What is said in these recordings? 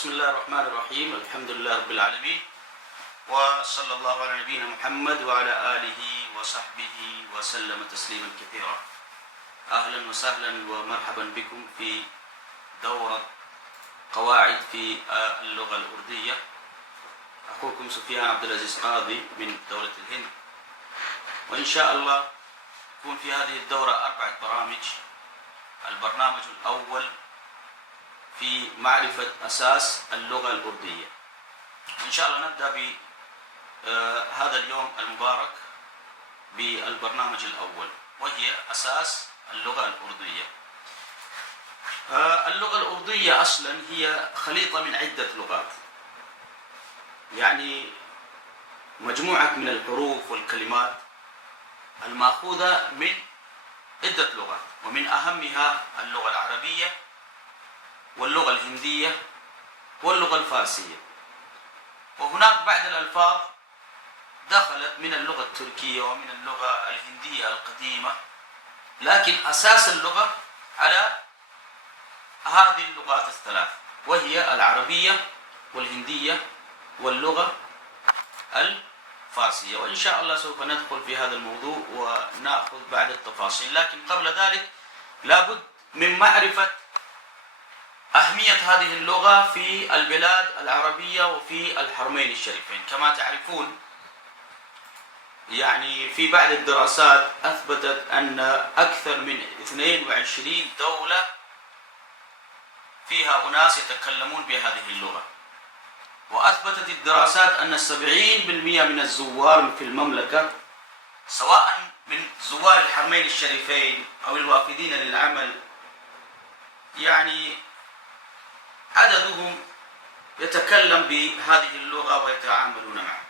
بسم الله الرحمن الرحيم. الحمد لله رب العالمين، وصلى الله على نبينا محمد وعلى آله وصحبه وسلم تسليما كثيرا. أهلا وسهلا ومرحبا بكم في دورة قواعد في اللغة الأردية. أخوكم سفيان عبد العزيز قاضي من دولة الهند، وإن شاء الله يكون في هذه الدورة 4 برامج. البرنامج الأول في معرفة أساس اللغة الأردية، وإن شاء الله نبدأ بهذا اليوم المبارك بالبرنامج الأول، وهي أساس اللغة الأردية. اللغة الأردية أصلا هي خليطة من عدة لغات، يعني مجموعة من الحروف والكلمات المأخوذة من عدة لغات، ومن أهمها اللغة العربية واللغة الهندية واللغة الفارسية. وهناك بعض الألفاظ دخلت من اللغة التركية ومن اللغة الهندية القديمة، لكن أساس اللغة على هذه اللغات الثلاث، وهي العربية والهندية واللغة الفارسية. وإن شاء الله سوف ندخل في هذا الموضوع ونأخذ بعض التفاصيل، لكن قبل ذلك لابد من معرفة أهمية هذه اللغة في البلاد العربية وفي الحرمين الشريفين. كما تعرفون، يعني في بعض الدراسات أثبتت أن أكثر من 22 دولة فيها أناس يتكلمون بهذه اللغة، وأثبتت الدراسات أن 70% من الزوار في المملكة، سواء من زوار الحرمين الشريفين أو الوافدين للعمل، يعني عددهم يتكلم بهذه اللغة ويتعاملون معها.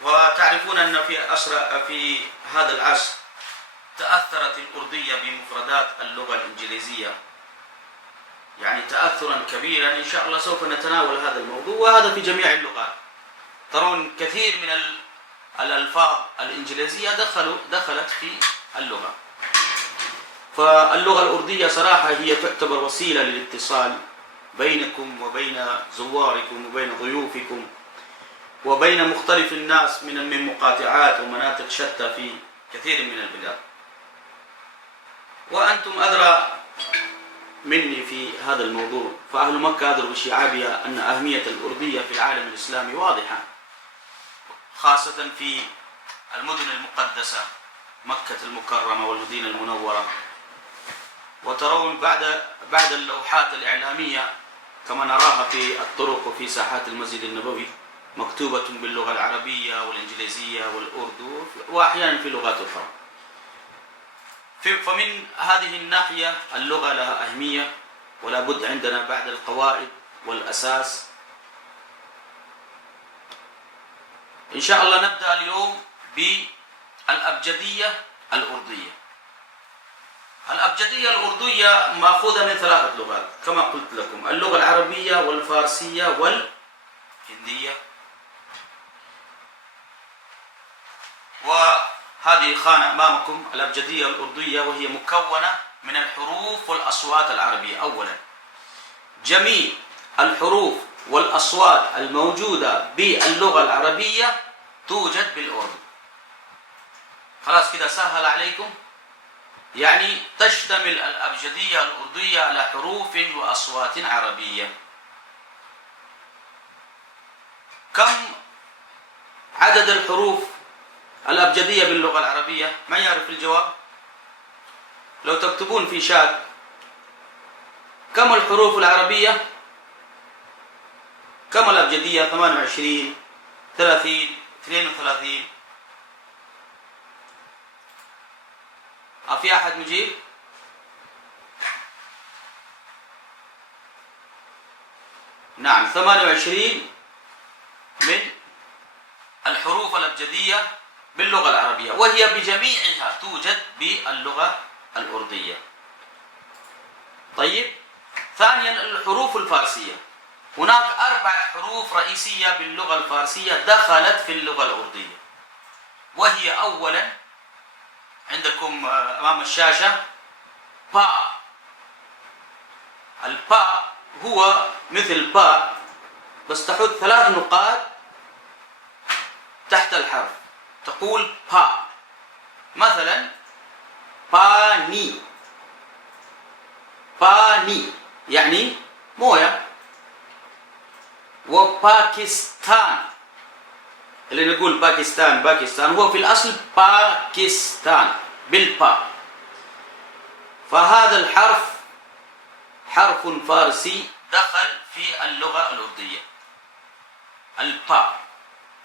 وتعرفون أن في هذا العصر تأثرت الأردية بمفردات اللغة الإنجليزية، يعني تأثرا كبيرا. إن شاء الله سوف نتناول هذا الموضوع، وهذا في جميع اللغات. ترون كثير من الألفاظ الإنجليزية دخلت في اللغة. فاللغة الأردية صراحة هي تعتبر وسيلة للاتصال بينكم وبين زواركم وبين ضيوفكم وبين مختلف الناس من مقاطعات ومناطق شتى في كثير من البلاد. وأنتم أدرى مني في هذا الموضوع، فأهل مكة أدروا بشعابها أن أهمية الأردية في العالم الإسلامي واضحة، خاصة في المدن المقدسة مكة المكرمة والمدينة المنورة. وترون بعد اللوحات الإعلامية كما نراها في الطرق وفي ساحات المسجد النبوي مكتوبة باللغة العربية والإنجليزية والأردو وأحيانا في لغات أخرى. فمن هذه الناحية اللغة لها أهمية، ولا بد عندنا بعد القواعد والأساس. إن شاء الله نبدأ اليوم بالأبجدية الأردية. الأبجدية الأردية مأخوذة من 3 لغات كما قلت لكم: اللغة العربية والفارسية والهندية. وهذه خانة أمامكم الأبجدية الأردية، وهي مكونة من الحروف والأصوات العربية. أولا، جميع الحروف والأصوات الموجودة باللغة العربية توجد بالأردو. خلاص كده سهل عليكم. يعني تشتمل الأبجدية الأردية على حروف وأصوات عربية. كم عدد الحروف الأبجدية باللغة العربية؟ من يعرف الجواب؟ لو تكتبون في شات كم الحروف العربية، كم الأبجدية؟ 28 30 32؟ في أحد مجيب؟ نعم، 28 من الحروف الأبجدية باللغة العربية، وهي بجميعها توجد باللغة الأردية. طيب، ثانيا الحروف الفارسية. هناك 4 حروف رئيسية باللغة الفارسية دخلت في اللغة الأردية، وهي أولا عندكم أمام الشاشة باء. الباء هو مثل باء بس تحط 3 نقاط تحت الحرف، تقول با. مثلا باني، باني يعني موية. وباكستان، اللي نقول باكستان باكستان هو في الأصل باكستان بالباء. فهذا الحرف حرف فارسي دخل في اللغة الأردية، الباء.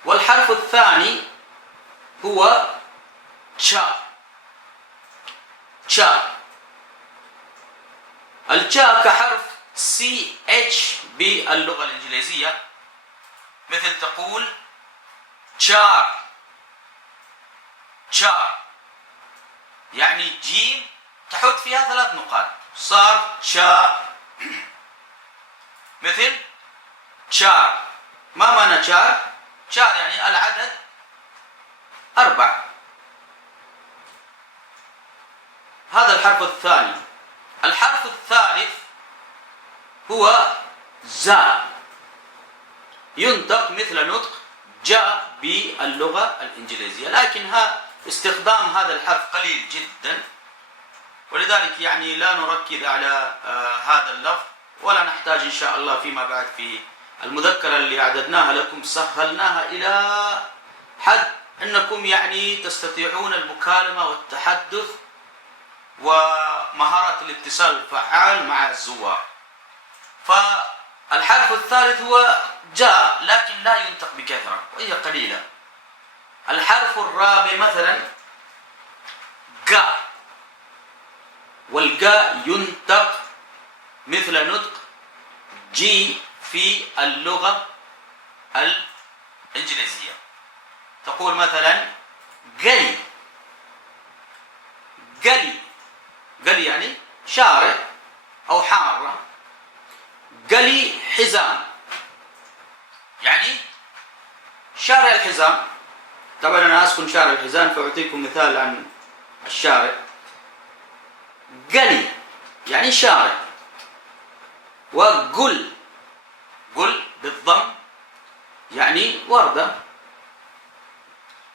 والحرف الثاني هو تشا. تشا، التشا كحرف CH باللغة الإنجليزية، مثل تقول شار. شار يعني جيم تحط فيها 3 نقاط، صار شا. مثل شار. ما معنى شار؟ شار يعني العدد 4. هذا الحرف الثاني. الحرف الثالث هو زا، ينطق مثل نطق جاء باللغة الإنجليزية، لكن استخدام هذا الحرف قليل جدا، ولذلك يعني لا نركز على هذا اللفظ، ولا نحتاج إن شاء الله فيما بعد في المذكرة اللي أعددناها لكم سهلناها إلى حد أنكم يعني تستطيعون المكالمة والتحدث ومهارة الاتصال الفعال مع الزوار. فالحرف الثالث هو جاء، لكن لا ينطق بكثرة وهي قليلة. الحرف الرابع مثلا قاء، والقاء ينطق مثل نطق جي في اللغة الإنجليزية. تقول مثلا قلي. قلي، قلي يعني شارع أو حارة. قلي حزام يعني شارع الحزام. طبعا أنا أسكن شارع الحزام فأعطيكم مثال عن الشارع. قلي يعني شارع. وقل، قل بالضم يعني وردة.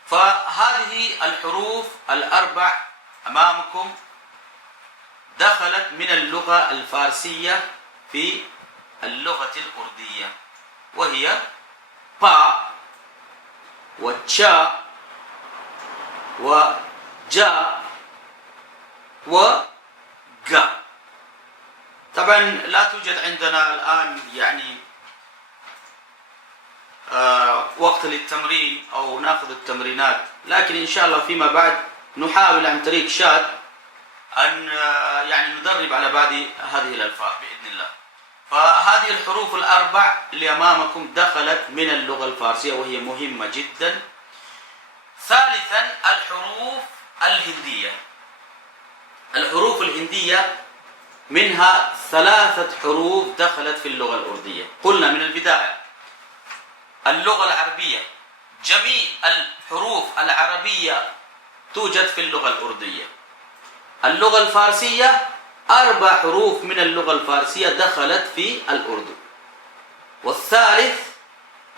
فهذه الحروف الأربع أمامكم دخلت من اللغة الفارسية في اللغة الأردية، وهي با وتشا وجا وقا. طبعا لا توجد عندنا الآن يعني وقت للتمرين أو ناخذ التمرينات، لكن إن شاء الله فيما بعد نحاول عن طريق شات أن يعني ندرب على بعض هذه الألفاظ بإذن الله. فهذه الحروف الأربع اللي أمامكم دخلت من اللغة الفارسية وهي مهمة جدا. ثالثا الحروف الهندية. الحروف الهندية منها 3 حروف دخلت في اللغة الأردية. قلنا من البداية اللغة العربية، جميع الحروف العربية توجد في اللغة الأردية. اللغة الفارسية 4 حروف من اللغة الفارسية دخلت في الأردن. والثالث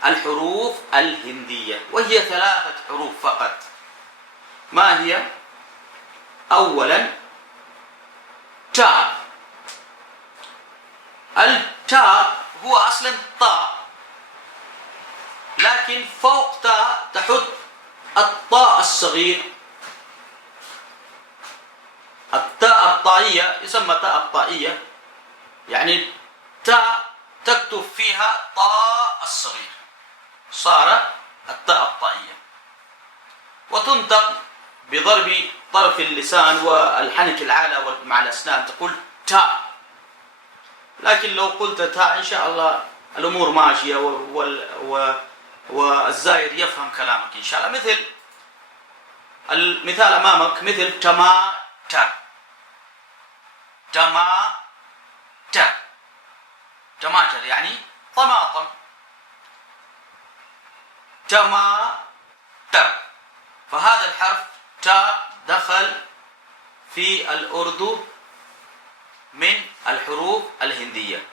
الحروف الهندية وهي 3 حروف فقط. ما هي؟ أولا تاء. التاء هو أصلا طاء، لكن فوق تاء تحط الطاء الصغير. التاء الطائية يسمى تاء الطائية، يعني تاء تكتب فيها طاء الصغير، صار التاء الطائية. وتنطق بضرب طرف اللسان والحنك العالي مع الأسنان، تقول تاء. لكن لو قلت تاء إن شاء الله الأمور ماشية والزائر يفهم كلامك إن شاء الله. مثل المثال أمامك مثل تماتر. تماتر، تماتر يعني طماطم. تماتر. فهذا الحرف تاء دخل في الأردو من الحروف الهندية.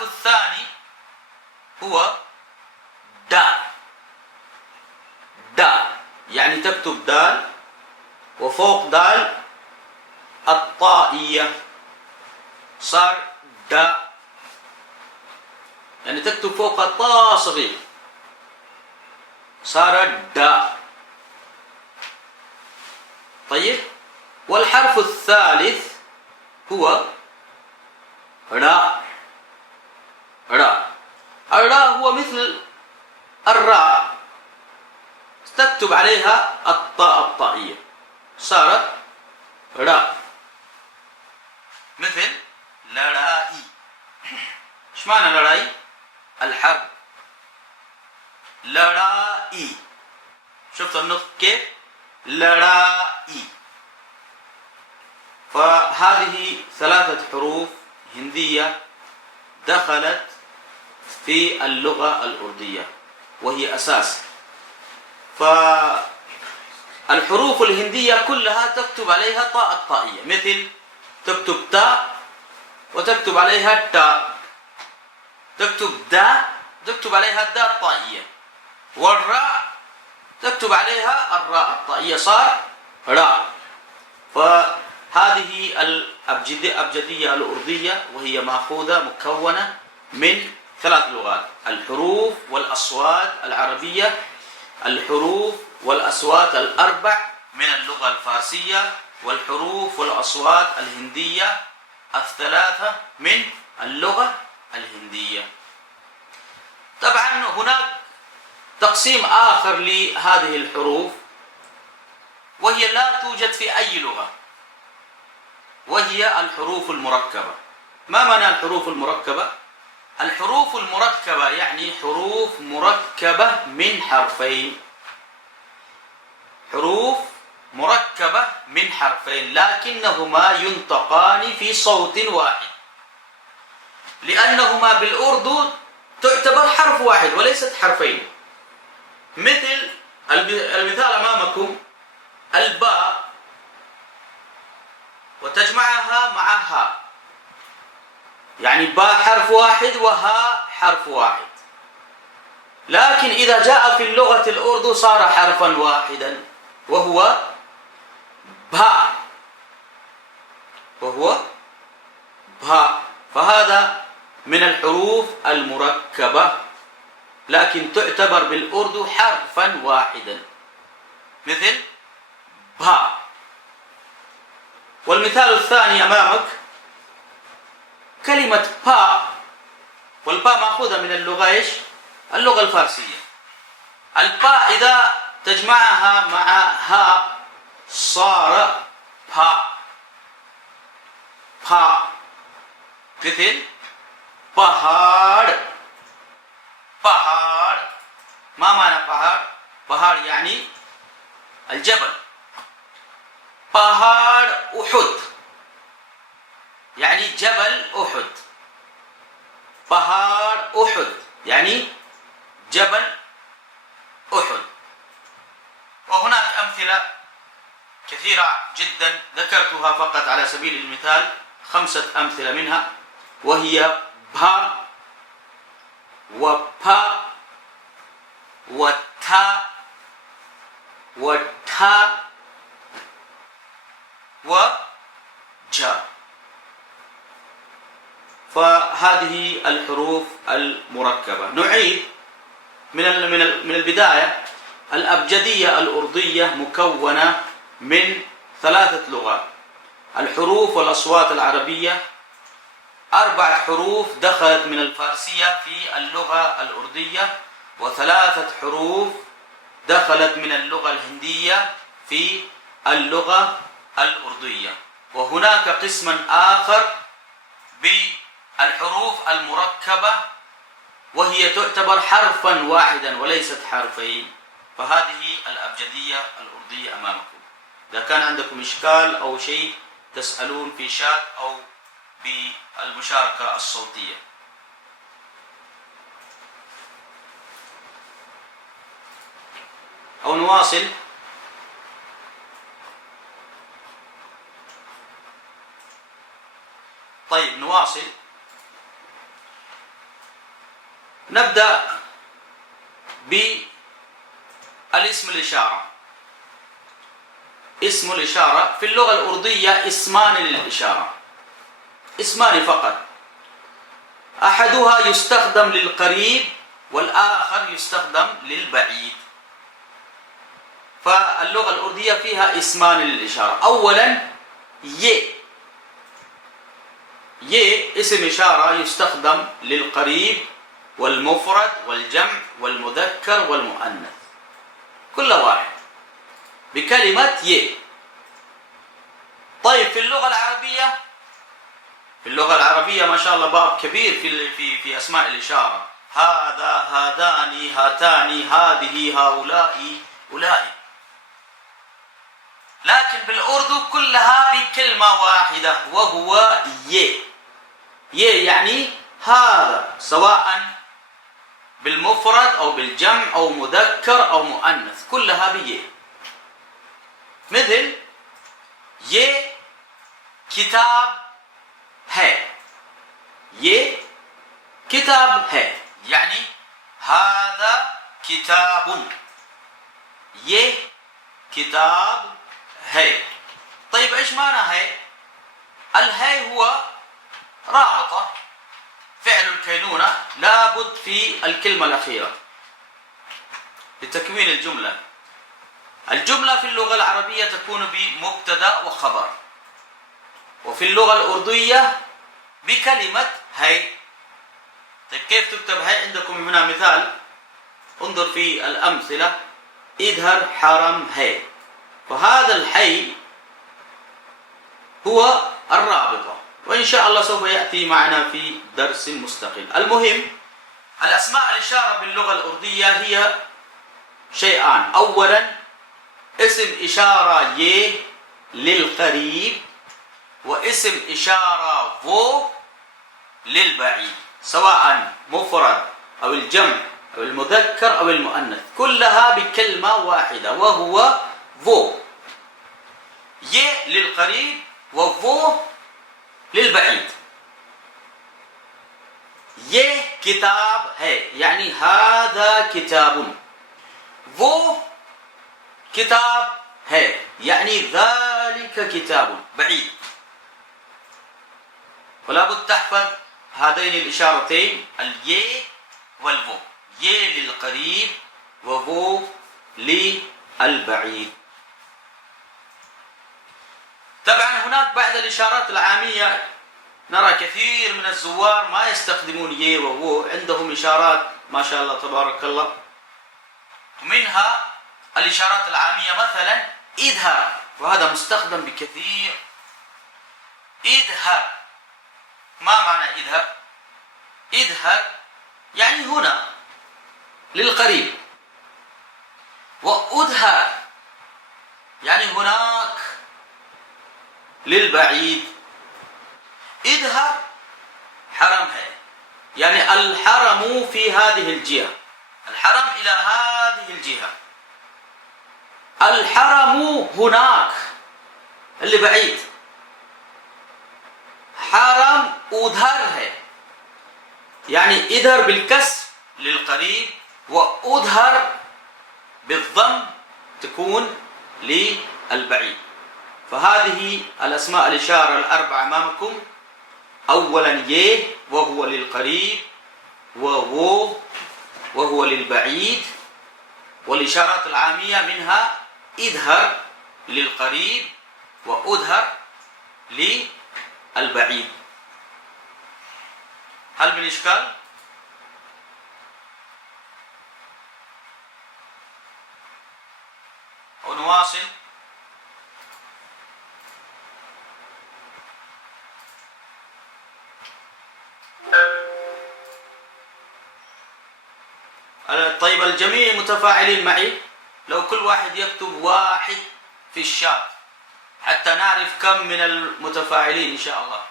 والحرف الثاني هو داء. داء يعني تكتب دال وفوق دال الطائية، صار داء، يعني تكتب فوق الطاء صغير صار داء. طيب، والحرف الثالث هو راء. راء، الراء هو مثل الراء، تكتب عليها الطاء الطائية صارت راء، مثل لرائي. ايش معنى لرائي؟ الحرب. لرائي، شفت النطق كيف؟ لرائي. فهذه ثلاثة حروف هندية دخلت في اللغة الأردية وهي أساس. فالحروف الهندية كلها تكتب عليها طاء الطائية، مثل تكتب تاء وتكتب عليها تاء، تكتب داء تكتب عليها الداء الطائية، والراء تكتب عليها الراء الطائية صار راء. فهذه الأبجدية الأردية وهي مأخوذة مكونة من ثلاث لغات: الحروف والأصوات العربية، الحروف والأصوات الأربع من اللغة الفارسية، والحروف والأصوات الهندية الثلاثة من اللغة الهندية. طبعا هناك تقسيم آخر لهذه الحروف وهي لا توجد في أي لغة، وهي الحروف المركبة. ما معنى الحروف المركبة؟ الحروف المركبة يعني حروف مركبة من حرفين، حروف مركبة من حرفين لكنهما ينطقان في صوت واحد، لأنهما بالأردو تعتبر حرف واحد وليست حرفين. مثل المثال أمامكم الباء، وتجمعها مع هاء، يعني باء حرف واحد وهاء حرف واحد، لكن إذا جاء في اللغة الأردو صار حرفا واحدا وهو باء، وهو باء. فهذا من الحروف المركبة لكن تعتبر بالأردو حرفا واحدا، مثل باء. والمثال الثاني أمامك كلمة باء، والباء مأخوذة من اللغة إيش؟ اللغة الفارسية. الباء إذا تجمعها مع هاء صار باء. باء مثل पहाड़. पहाड़ ما معنى पहाड़؟ पहाड़ يعني الجبل. पहाड़ أحد يعني جبل أحد. पहाड़ أحد يعني جبل أحد. وهناك أمثلة كثيرة جدا ذكرتها فقط على سبيل المثال 5 أمثلة منها، وهي با وبا وتا وتا وجا. فهذه الحروف المركبة. نعيد من البداية. الأبجدية الأردية مكونة من 3 لغات: الحروف والأصوات العربية، 4 حروف دخلت من الفارسية في اللغة الأردية، و3 حروف دخلت من اللغة الهندية في اللغة الأردية. وهناك قسم آخر بالحروف المركبة وهي تعتبر حرفا واحدا وليست حرفين. فهذه الأبجدية الأردية أمامكم. إذا كان عندكم إشكال أو شيء تسألون في شات أو بالمشاركة الصوتية. أو نواصل. طيب نواصل. نبدأ بالاسم الإشارة. اسم الإشارة في اللغة الأردية اسمان للإشارة، اسمان فقط، أحدها يستخدم للقريب والآخر يستخدم للبعيد. فاللغة الأردية فيها اسمان للإشارة. أولا ي اسم إشارة يستخدم للقريب والمفرد والجمع والمذكر والمؤنث، كل واحد بكلمة ي. طيب في اللغة العربية ما شاء الله باب كبير في أسماء الإشارة، هذا، هذان، هاتان، هذه، هؤلاء، أولئك. لكن بالأردو كلها بكلمة واحدة وهو ي. يعني هذا، سواء بالمفرد أو بالجمع أو مذكر أو مؤنث، كلها بي. مثل ي كتاب है، ये किताब है يعني هذا كتاب، ये किताब है. طيب ايش معنى है؟ الهي هو رابطة، فعل الكينونة لابد في الكلمة الأخيرة لتكوين الجملة. الجملة في اللغة العربية تكون بمبتدأ وخبر، وفي اللغة الأردية بكلمة هي. طيب كيف تكتب هي؟ عندكم هنا مثال، انظر في الأمثلة، إدهر حرم هي. فهذا الحي هو الرابطة، وإن شاء الله سوف يأتي معنا في درس مستقل. المهم الأسماء الإشارة باللغة الأردية هي شيئان. أولا اسم إشارة ي للقريب، واسم إشارة فو للبعيد، سواء مفرد أو الجمع أو المذكر أو المؤنث، كلها بكلمة واحدة وهو فو. ي للقريب وفو للبعيد. ي كتاب है يعني هذا كتاب، वो كتاب है يعني ذلك كتاب بعيد. فلا بد تحفظ هذين الإشارتين، الي والفو، ي للقريب وفو للبعيد. طبعا هناك بعض الإشارات العامية نرى كثير من الزوار ما يستخدمون ي ووو، عندهم إشارات ما شاء الله تبارك الله. منها الإشارات العامية مثلا إدهر، وهذا مستخدم بكثير. إدهر، ما معنى إدهر؟ إدهر يعني هنا للقريب، وأدهر يعني هناك للبعيد. إدهر حرم है يعني الحرم في هذه الجهة، الحرم إلى هذه الجهة، الحرم هناك اللي بعيد. حرم أدهر है يعني إدهر بالكسر للقريب، وأدهر بالضم تكون للبعيد. فهذه الأسماء الإشارة الأربعة أمامكم. أولا ي وهو للقريب، وو وهو للبعيد، والإشارات العامية منها إدهر للقريب وأدهر للبعيد. هل من إشكال؟ ونواصل. طيب الجميع متفاعلين معي؟ لو كل واحد يكتب واحد في الشات حتى نعرف كم من المتفاعلين إن شاء الله.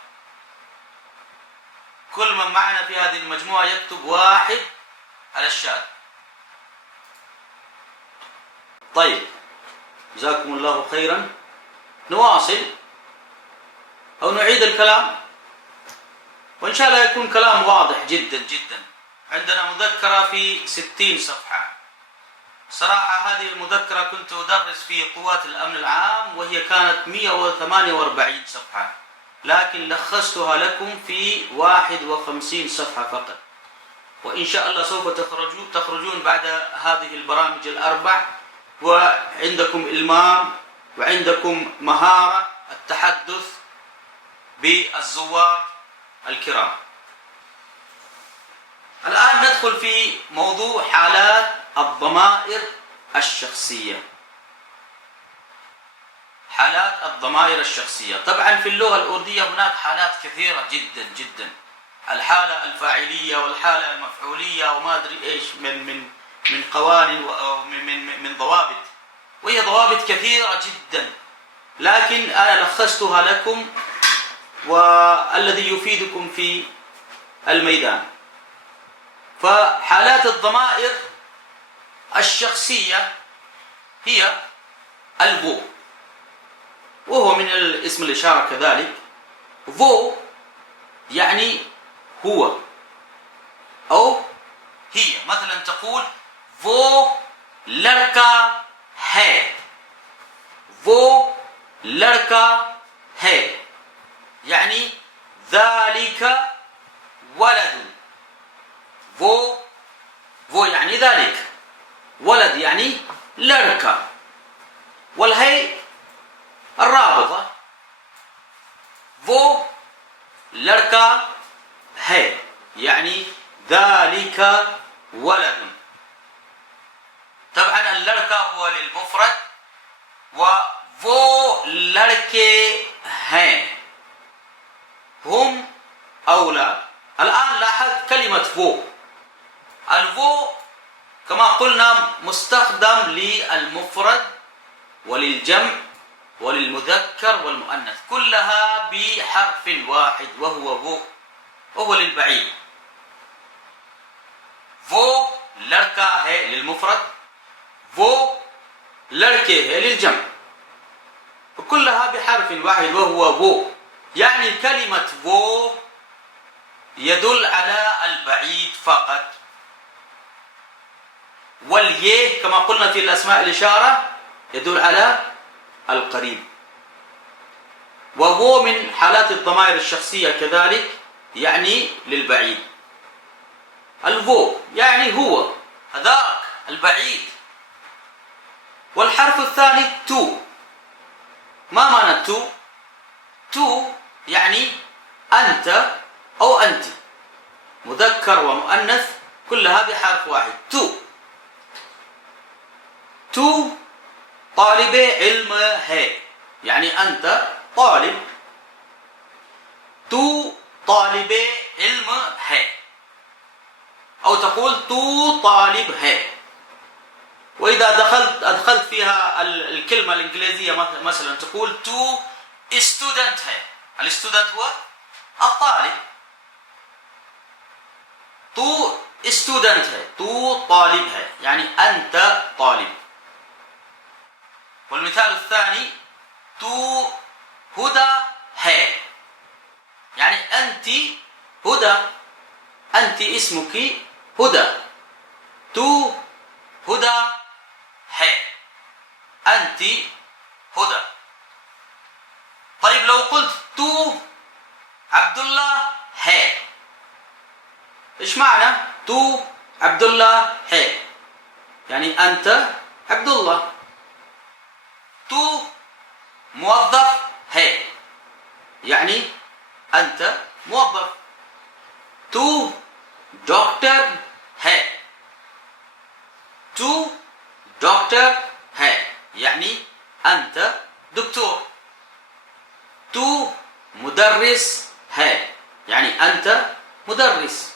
كل من معنا في هذه المجموعة يكتب واحد على الشات. طيب جزاكم الله خيرا. نواصل أو نعيد الكلام، وإن شاء الله يكون كلام واضح جدا جدا. عندنا مذكرة في 60 صفحة. صراحة هذه المذكرة كنت أدرس في قوات الأمن العام وهي كانت 148 صفحة، لكن لخصتها لكم في 51 صفحة فقط. وإن شاء الله سوف تخرجون بعد هذه البرامج الأربع وعندكم إلمام وعندكم مهارة التحدث بالزوار الكرام. الآن ندخل في موضوع حالات الضمائر الشخصية. حالات الضمائر الشخصية، طبعا في اللغة الأردية هناك حالات كثيرة جدا جدا، الحالة الفاعلية والحالة المفعولية وما أدري إيش من قوانين ومن ضوابط، وهي ضوابط كثيرة جدا، لكن أنا لخصتها لكم والذي يفيدكم في الميدان. فحالات الضمائر الشخصية هي الفو، وهو من الاسم الإشارة كذلك. فو يعني هو أو هي. مثلا تقول वो लड़का है, वो लड़का है يعني ذلك ولد. वो يعني ذلك, ولد يعني لड़का, والهي الرابطة. वो लड़का है يعني ذلك ولد. طبعا اللड़का هو للمفرد वो लड़के हैं هم أولاد. الآن لاحظ كلمة فو. الفو كما قلنا مستخدم للمفرد وللجمع وللمذكر والمؤنث، كلها بحرف واحد وهو فو، وهو للبعيد. वो लड़का है للمفرد, वो लड़के है للجمع, وكلها بحرف واحد وهو वो. يعني كلمة वो يدل على البعيد فقط, واليه كما قلنا في الأسماء الإشارة يدل على القريب. وهو من حالات الضمائر الشخصية كذلك يعني للبعيد. الفو يعني هو هذاك البعيد. والحرف الثاني تو. ما معنى تو؟ تو يعني أنت أو أنت, مذكر ومؤنث كلها بحرف واحد. تو طالب علم है يعني أنت طالب. تو طالب علم है, أو تقول تو طالب है. وإذا أدخلت فيها الكلمة الإنجليزية مثلا تقول تو student है. الستودنت هو الطالب. تو student है, تو طالب है يعني أنت طالب. والمثال الثاني تو هدى है يعني أنت هدى, أنت اسمك هدى. تو هدى है أنت هدى. طيب لو قلت تو عبد الله है, إيش معنى تو عبد الله है؟ يعني أنت عبد الله. تو موظف है يعني أنت موظف. تو डॉक्टर है, تو डॉक्टर है يعني أنت دكتور. تو مدرس है يعني أنت مدرس.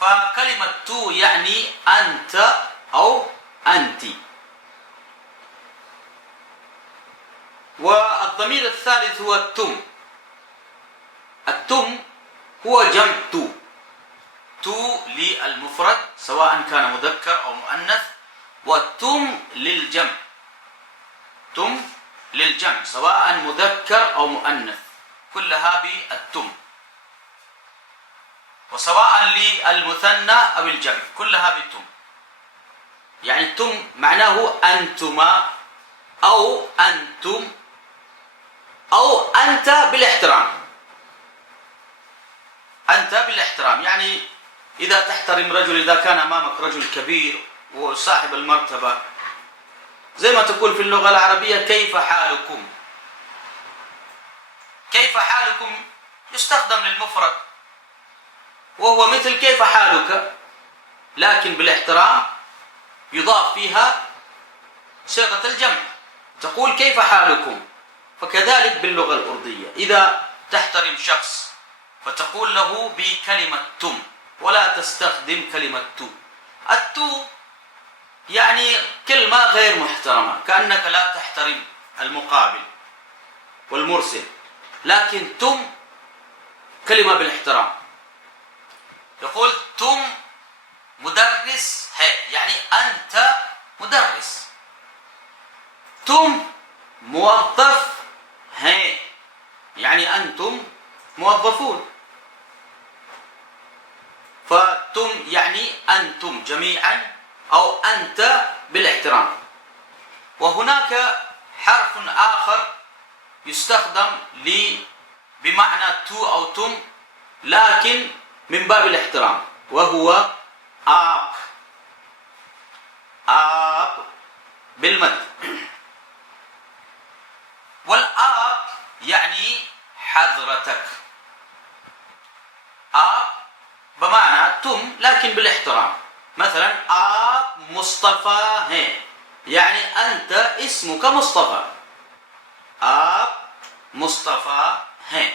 فكلمة تو يعني أنت أو أنت. والضمير الثالث هو التم. التم هو جمع تو. تو للمفرد سواء كان مذكر أو مؤنث, والتم للجمع. تم للجمع سواء مذكر أو مؤنث, كلها بالتم. وسواء للمثنى أو الجمع كلها بالتم. يعني التم معناه أنتما أو أنتم أو أنت بالاحترام. أنت بالاحترام يعني إذا تحترم رجل، إذا كان أمامك رجل كبير وصاحب المرتبة، زي ما تقول في اللغة العربية كيف حالكم. كيف حالكم يستخدم للمفرد وهو مثل كيف حالك، لكن بالاحترام يضاف فيها صيغة الجمع، تقول كيف حالكم. فكذلك باللغة الأردية إذا تحترم شخص فتقول له بكلمة تم ولا تستخدم كلمة تو. التو يعني كلمة غير محترمة، كأنك لا تحترم المقابل والمرسل، لكن تم كلمة بالاحترام. يقول تم مدرس هي، يعني أنت مدرس. تم موظف هي، يعني أنتم موظفون. فتم يعني أنتم جميعا أو أنت بالاحترام. وهناك حرف آخر يستخدم بمعنى تو أو تم لكن من باب الاحترام، وهو آب. آب بالمد. والآب يعني حضرتك. آب بمعنى تم لكن بالاحترام. مثلا آب مصطفى هي، يعني أنت اسمك مصطفى. آب مصطفى هي.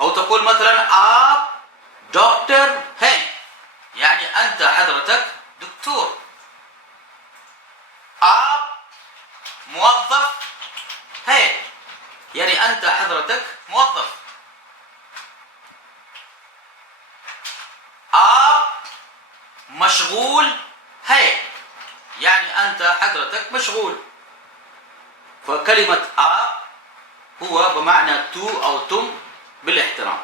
أو تقول مثلا آب دكتور هي، يعني أنت حضرتك دكتور. آب موظف هي، يعني أنت حضرتك موظف. آب مشغول هي، يعني أنت حضرتك مشغول. فكلمة آب هو بمعنى تو أو تم بالاحترام.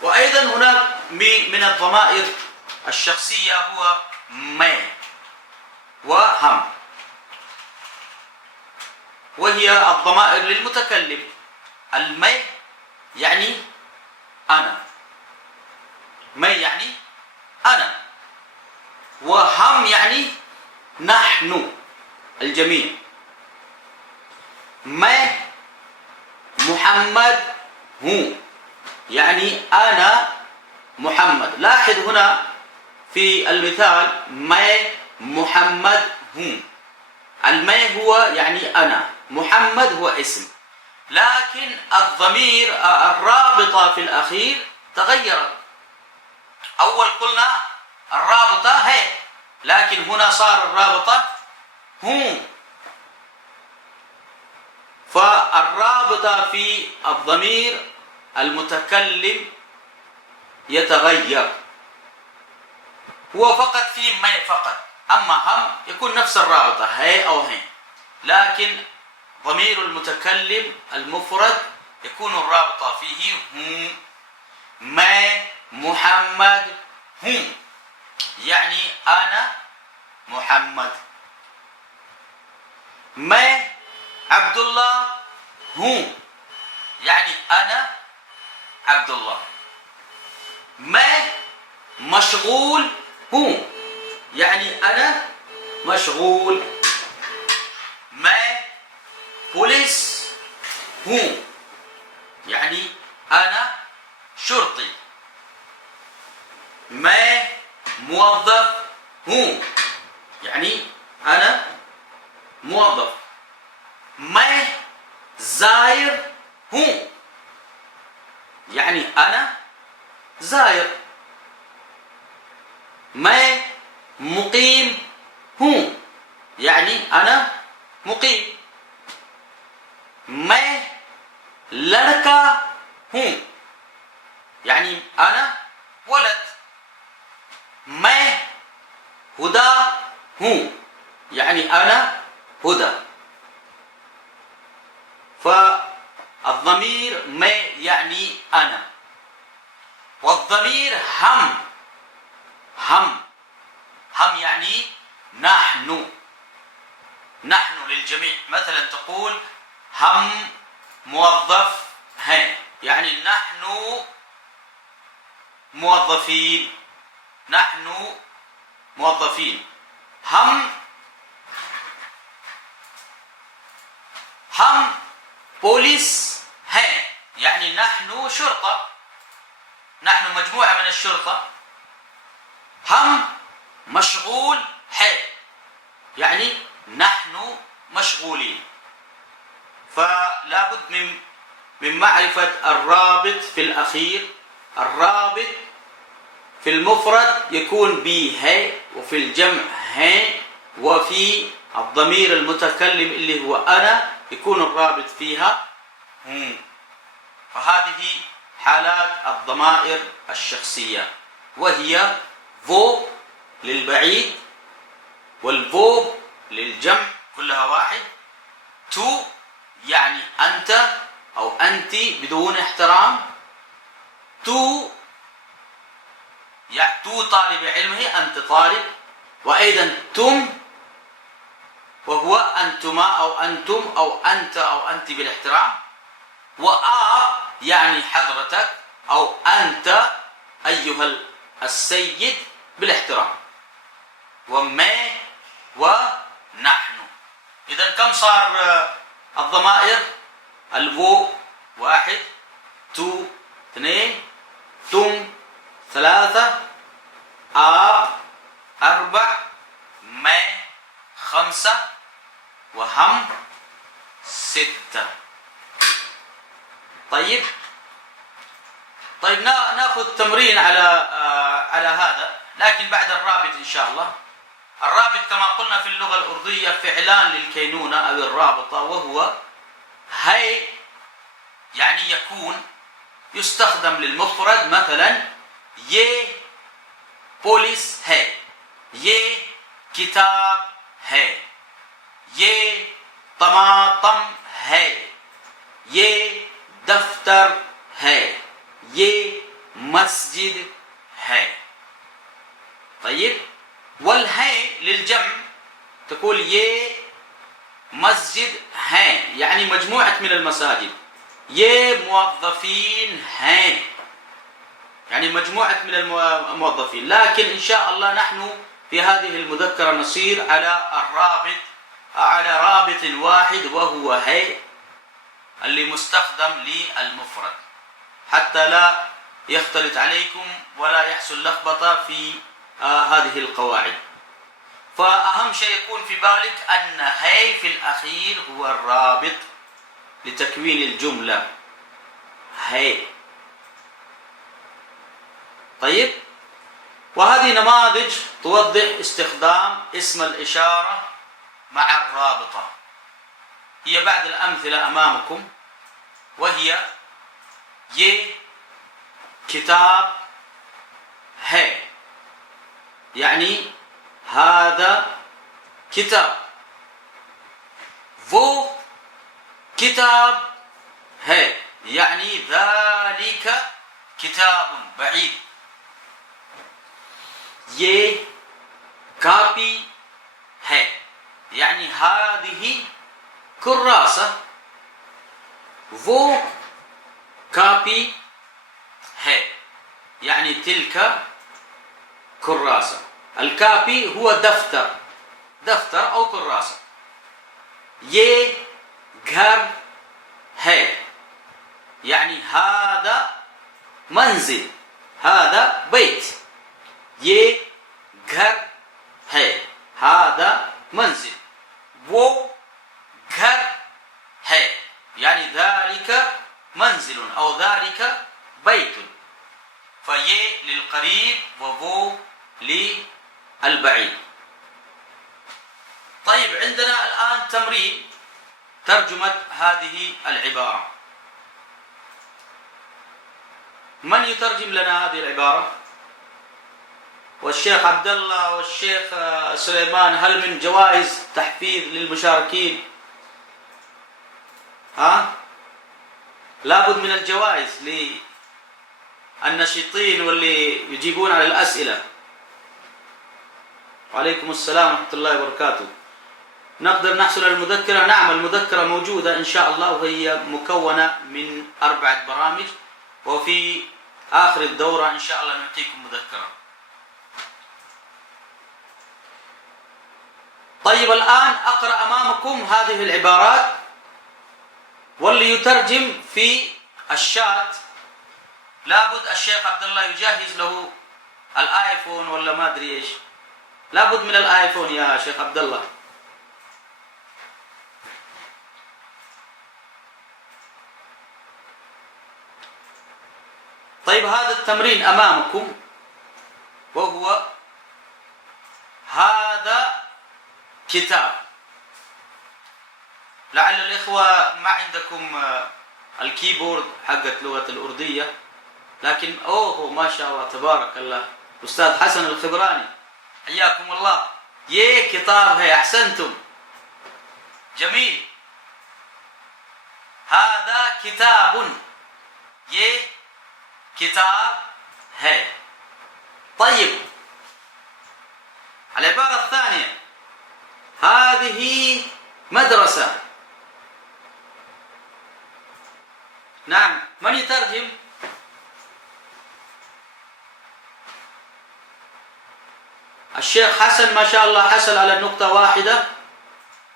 وأيضا هناك من الضمائر الشخصية هو ما وهم، وهي الضمائر للمتكلم. المي يعني أنا، مي يعني أنا، وهم يعني نحن الجميع. ما محمد هو، يعني أنا محمد. لاحظ هنا في المثال ما محمد هو، الماء هو يعني أنا، محمد هو اسم، لكن الضمير الرابطة في الأخير تغيرت. أول قلنا الرابطة هي، لكن هنا صار الرابطة هو. فالرابطة في الضمير المتكلم يتغير، هو فقط في ما فقط، أما هم يكون نفس الرابطة هي أو هي، لكن ضمير المتكلم المفرد يكون الرابطة فيه هو. ما محمد هو، يعني أنا محمد. ما عبد الله هو، يعني أنا عبد الله. ما مشغول هو، يعني أنا مشغول. ما بوليس هو، يعني أنا شرطي. ما موظف هو، يعني أنا موظف. ما زائر هو، يعني أنا زائر. ما مقيم هو، يعني أنا مقيم. ما لड़का हूँ, يعني أنا ولد. मैं हुदा हूँ, يعني أنا هدى. فالضمير ما يعني أنا، والضمير هم. هم يعني نحن للجميع. مثلا تقول هم موظف هين، يعني نحن موظفين. هم بوليس هين، يعني نحن شرطة، نحن مجموعة من الشرطة. هم مشغول هين، يعني نحن مشغولين. فلا بد من معرفة الرابط في الأخير. الرابط في المفرد يكون به هي، وفي الجمع هي، وفي الضمير المتكلم اللي هو أنا يكون الرابط فيها هم. فهذه حالات الضمائر الشخصية، وهي فو للبعيد، والفو للجمع كلها واحد. تو يعني أنت أو أنت بدون احترام. تو طالب علمه، أنت طالب. وأيضا تم، وهو أنتما أو أنتم أو أنت أو أنت بالاحترام. يعني حضرتك أو أنت أيها السيد بالاحترام. وما ونحن. إذا كم صار الضمائر؟ الفو 1، تو 2، تم 3، 4، ما 5، وهم 6. طيب ناخذ تمرين على هذا، لكن بعد الرابط إن شاء الله. الرابط كما قلنا في اللغة الأردية فعلان للكينونة أو الرابطة، وهو هي يعني يكون، يستخدم للمفرد. مثلا ये पुलिस है, ये किताब है, ये टमाटम है, ये दफ्तर है, ये मस्जिद है. طيب والهي للجمع تقول ये مسجد हैं, يعني مجموعة من المساجد. ये موظفين हैं, يعني مجموعة من الموظفين. لكن إن شاء الله نحن في هذه المذكرة نصير على رابط واحد، وهو هي اللي مستخدم للمفرد، حتى لا يختلط عليكم ولا يحصل لخبطة في هذه القواعد. فأهم شيء يكون في بالك أن هي في الأخير هو الرابط لتكوين الجملة. هي. طيب، وهذه نماذج توضح استخدام اسم الإشارة مع الرابطة. هي بعض الأمثلة أمامكم، وهي ये كتاب है, يعني هذا كتاب. वो كتاب है, يعني ذلك كتاب بعيد. ये कॉपी है, يعني هذه كراسة. वो कॉपी है, يعني تلك كراسة. الكافي هو دفتر أو كراسة. ये घर है, يعني هذا منزل, هذا بيت. ये घर है, هذا منزل. वो घर है, يعني ذلك منزل أو ذلك بيت. فيه للقريب وفو للبعيد. طيب، عندنا الآن تمرين ترجمة هذه العبارة. من يترجم لنا هذه العبارة؟ والشيخ عبد الله والشيخ سليمان، هل من جوائز تحفيز للمشاركين؟ لابد من الجوائز النشيطين واللي يجيبون على الأسئلة. وعليكم السلام ورحمة الله وبركاته. نقدر نحصل على المذكرة؟ نعم، المذكرة موجودة إن شاء الله، وهي مكونة من 4 برامج، وفي آخر الدورة إن شاء الله نعطيكم مذكرة. طيب الآن أقرأ أمامكم هذه العبارات، واللي يترجم في الشات لابد الشيخ عبد الله يجهز له الآيفون ولا ما أدري إيش، لابد من الآيفون يا شيخ عبد الله. طيب هذا التمرين أمامكم، وهو هذا كتاب. لعل الإخوة ما عندكم الكيبورد حقت لغة الأردية، لكن أوه ما شاء الله تبارك الله، أستاذ حسن الخبراني حياكم الله. ये किताब है, أحسنتم, जमील. هذا كتاب, ये किताब है. طيب العبارة الثانية, هذه مدرسة. نعم، من يترجم؟ الشيخ حسن ما شاء الله حصل على النقطة واحدة.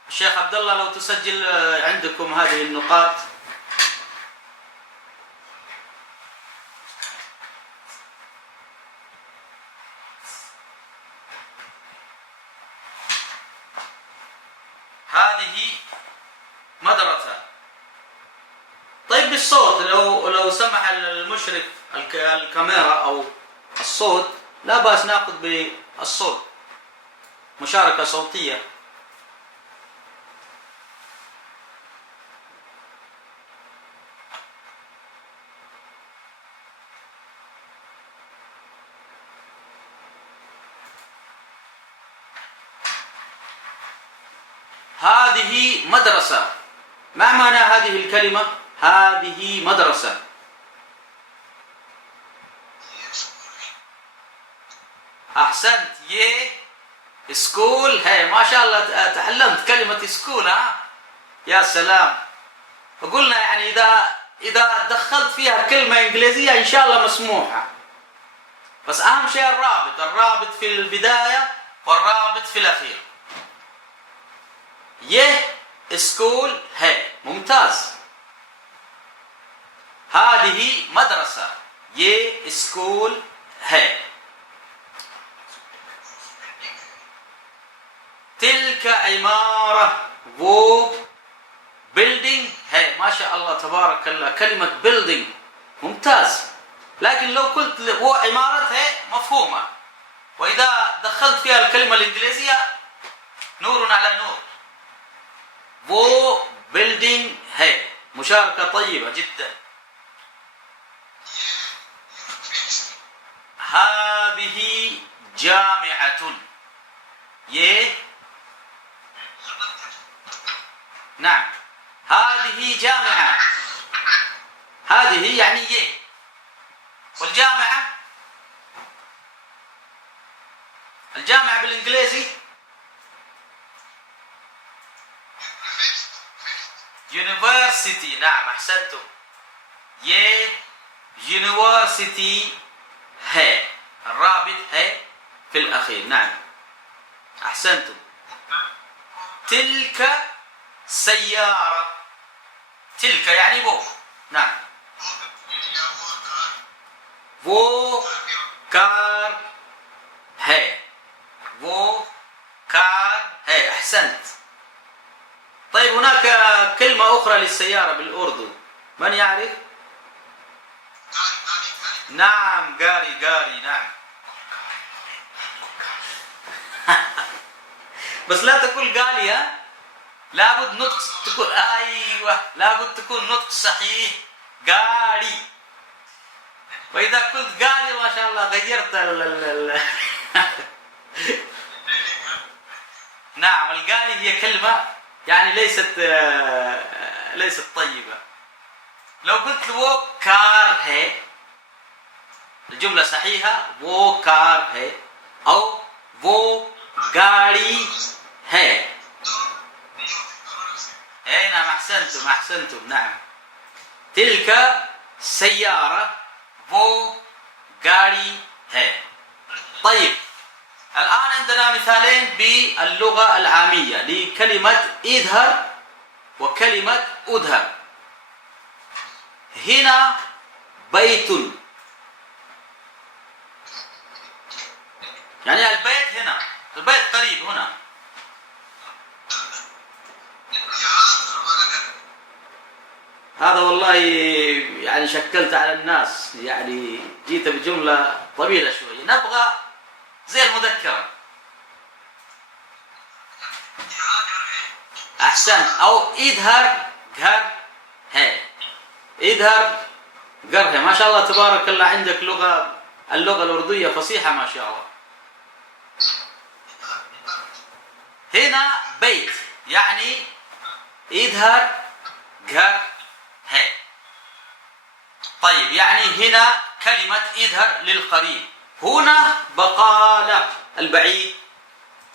الشيخ عبد الله لو تسجل عندكم هذه النقاط. هذه مدرسة. طيب بالصوت، لو سمح المشرف الكاميرا أو الصوت، لا بأس نأخذ بالصوت، مشاركة صوتية. هذه مدرسة. ما معنى هذه الكلمة؟ هذه مدرسة. أحسنت. ये स्कूल है. ما شاء الله تعلمت كلمة سكول. يا سلام. وقلنا يعني إذا دخلت فيها كلمة إنجليزية إن شاء الله مسموحة، بس أهم شيء الرابط في البداية والرابط في الأخير. ये स्कूल है. ممتاز. هذه مدرسة. ये स्कूल है. تلك عمارة. वो बिल्डिंग है. ما شاء الله تبارك الله، كلمة building ممتاز. لكن لو قلت वो عمارة है مفهومة، وإذا دخلت فيها الكلمة الإنجليزية نور على نور. वो बिल्डिंग है. مشاركة طيبة جدا. هذه جامعة. ये نعم، هذه جامعة. هذه يعني ये، والجامعة الجامعة بالإنجليزي university. نعم أحسنتم. ये university है. الرابط है في الأخير. نعم أحسنتم. تلك سيارة. تلك يعني वो. نعم. वो कार है. वो कार है. أحسنت. طيب هناك كلمة أخرى للسيارة بالأردن، من يعرف؟ نعم قاري. نعم. بس لا تقول قالي، ها، لابد نطق تكون، أيوة لابد تكون نطق صحيح. قاري. وإذا قلت قالي ما شاء الله غيرت نعم، القالي هي كلمة يعني ليست طيبة. لو قلت वो कार है الجملة صحيحة वो कार है أو वो गाड़ी है. أي نعم أحسنتم نعم. تلك سيارة वो गाड़ी है. طيب الآن عندنا مثالين باللغة العامية لكلمة اذهب وكلمة اذهب. هنا بيت، يعني البيت هنا، البيت قريب هنا. هذا والله يعني شكلت على الناس، يعني جيت بجملة طويلة شوية، نبغى زي المذكرة. أحسن. أو إظهر घर है. إظهر घर है. ما شاء الله تبارك الله عندك اللغة الأردية فصيحة ما شاء الله. هنا بيت يعني إظهر घर है. طيب يعني هنا كلمة إظهر للقريب، هنا بقالة البعيد،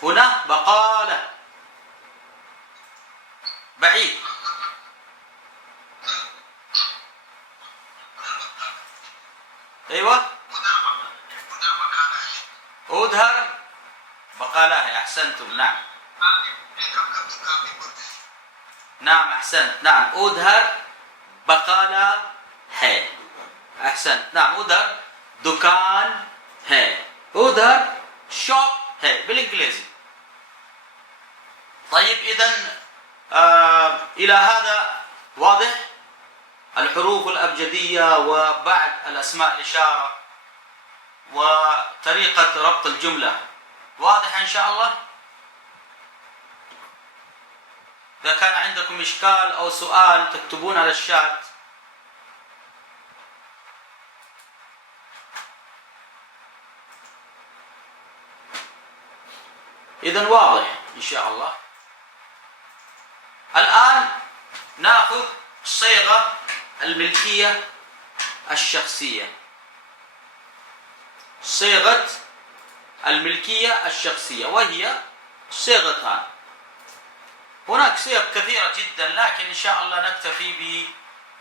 هنا بقالة بعيد. ايوه اظهر بقالة. احسنتم نعم. نعم احسنت. نعم اظهر بقالة है. احسنت. نعم اظهر दुकान है. اظهر शॉप है بالانجليزي. طيب اذا إلى هذا واضح الحروف الأبجدية وبعد الأسماء الإشارة وطريقة ربط الجملة واضح إن شاء الله. إذا كان عندكم إشكال أو سؤال تكتبون على الشات. إذن واضح إن شاء الله. الآن نأخذ صيغة الملكية الشخصية. صيغة الملكية الشخصية وهي صيغتان. هناك صيغ كثيرة جدا لكن إن شاء الله نكتفي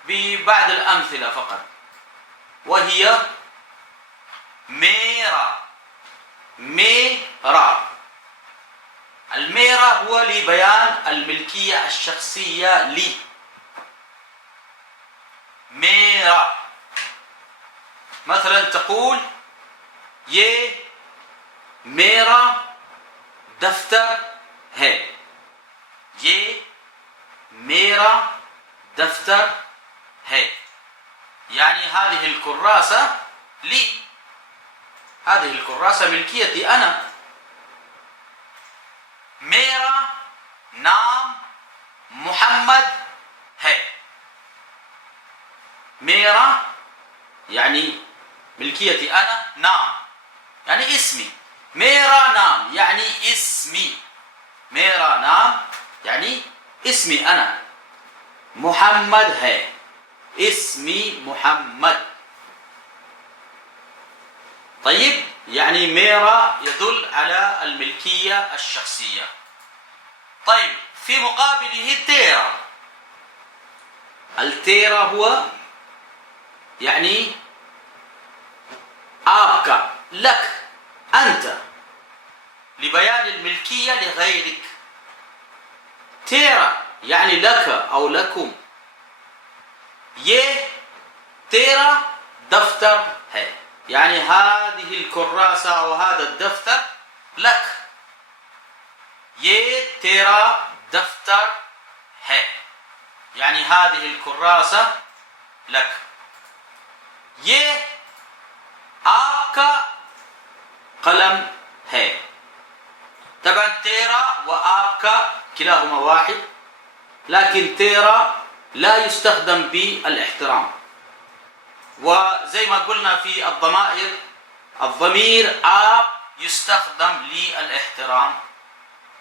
ببعض الأمثلة فقط. وهي मेरा. मेरा الميرا هو لبيان الملكية الشخصية لي. मेरा مثلا تقول ये मेरा दफ्तर है. ये मेरा दफ्तर है يعني هذه الكراسة لي، هذه الكراسة ملكيتي أنا. मेरा नाम محمد है. मेरा يعني ملكيتي أنا، نام يعني اسمي. मेरा नाम يعني اسمي. मेरा नाम يعني اسمي أنا. محمد है اسمي محمد. طيب يعني मेरा يدل على الملكية الشخصية. طيب في مقابله तेरा. التيرا هو يعني आपका لك أنت لبيان الملكية لغيرك. तेरा يعني لك أو لكم. ये तेरा दफ्तर है يعني هذه الكراسة أو هذا الدفتر لك. ये तेरा दफ्तर है يعني هذه الكراسة لك. ये आपका قلم है. طبعا तेरा وآبका كلاهما واحد لكن तेरा لا يستخدم بالاحترام. وزي ما قلنا في الضمائر الضمير آب يستخدم للاحترام.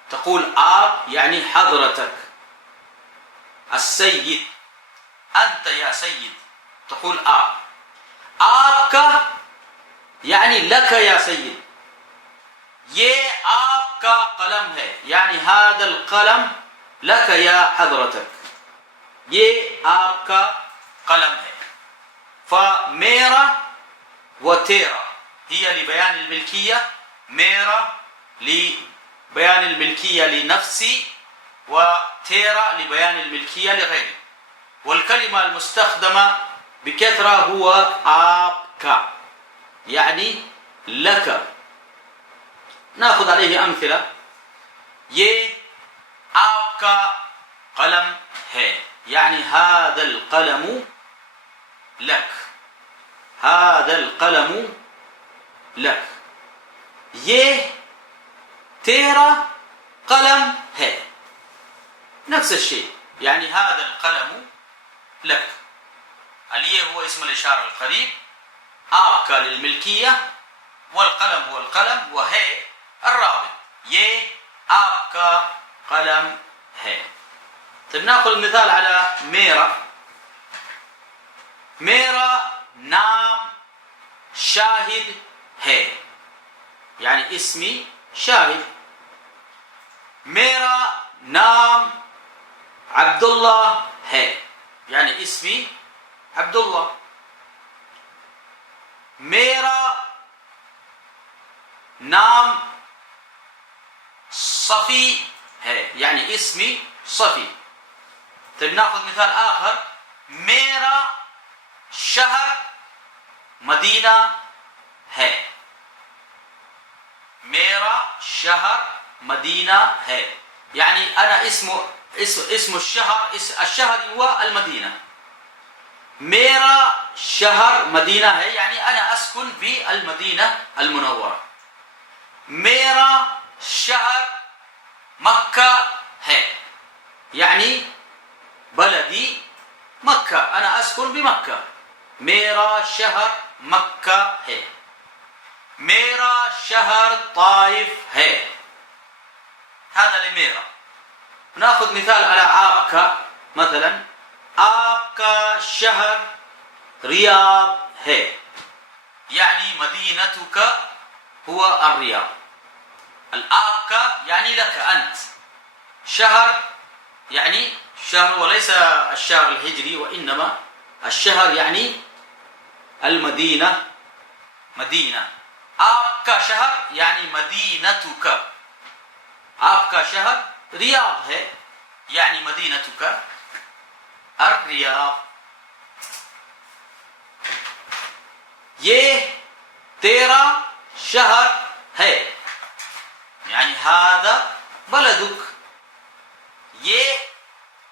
تقول آب يعني حضرتك السيد، أنت يا سيد تقول آب. आपका يعني لك يا سيد. ये आपका कलम है, यानी هذا القلم لك يا حضرتك, ये आपका कलम है. فميرا وتيرا هي لبيان الملكية, ميرا لبيان الملكية لنفسي, وتيرا لبيان الملكية لغيري. والكلمة المستخدمة بكثرة هو आपका, يعني لك. ناخذ عليه أمثلة. ये आपका कलम है, يعني هذا القلم لك, هذا القلم لك. ये तेरा قلم है, نفس الشيء, يعني هذا القلم لك. اليه هو اسم الإشارة القريب, आपका للملكية, والقلم هو القلم, وهي الرابط. ये आपका قلم है. طيب ناخذ مثال على मेरा. मेरा नाम शाहिद है, يعني اسمي शाहिद. मेरा नाम अब्दुल्लाह है, يعني اسمي अब्दुल्लाह. मेरा नाम صفي है, يعني اسمي صفي. طيب ناخذ مثال آخر. मेरा शहर मदीना है, मेरा शहर मदीना है, يعني أنا اسم الشهر, الشهر هو المدينة. मेरा शहर मदीना है, يعني أنا أسكن في المدينة المنورة. मेरा शहर मक्का है, يعني بلدي مكة, أنا أسكن بمكة. मेरा शहर मक्का है. मेरा शहर طائف है. هذا لميرا. ناخذ مثال على आपका. مثلا आपका शहर रियाद है, يعني مدينتك هو الرياض. الآبكا يعني لك أنت. شهر يعني شهر, وليس الشهر الهجري, وإنما الشهر يعني المدينة, مدينة. आपका शहर يعني मदीनतुक. आपका शहर रियाद है, يعني मदीनतुक الرياض. ये तेरा शहर है, يعني هذا بلدك. ये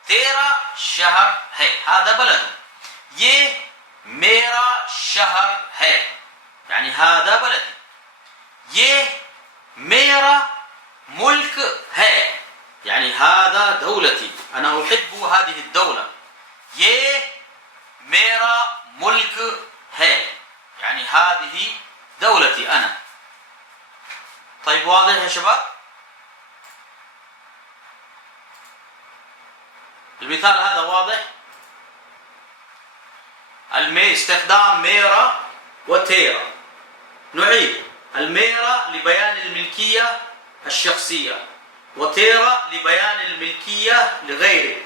तेरा शहर है, هذا بلدك. ये मेरा शहर है, يعني هذا بلدي. ये मेरा मुल्क है, يعني هذا دولتي, أنا أحب هذه الدولة. ये मेरा मुल्क है, يعني هذه دولتي أنا. طيب واضح يا شباب؟ المثال هذا واضح؟ استخدام ميرا وتيرا. نعيد. الميرا لبيان الملكية الشخصية, وتيرا لبيان الملكية لغيرك.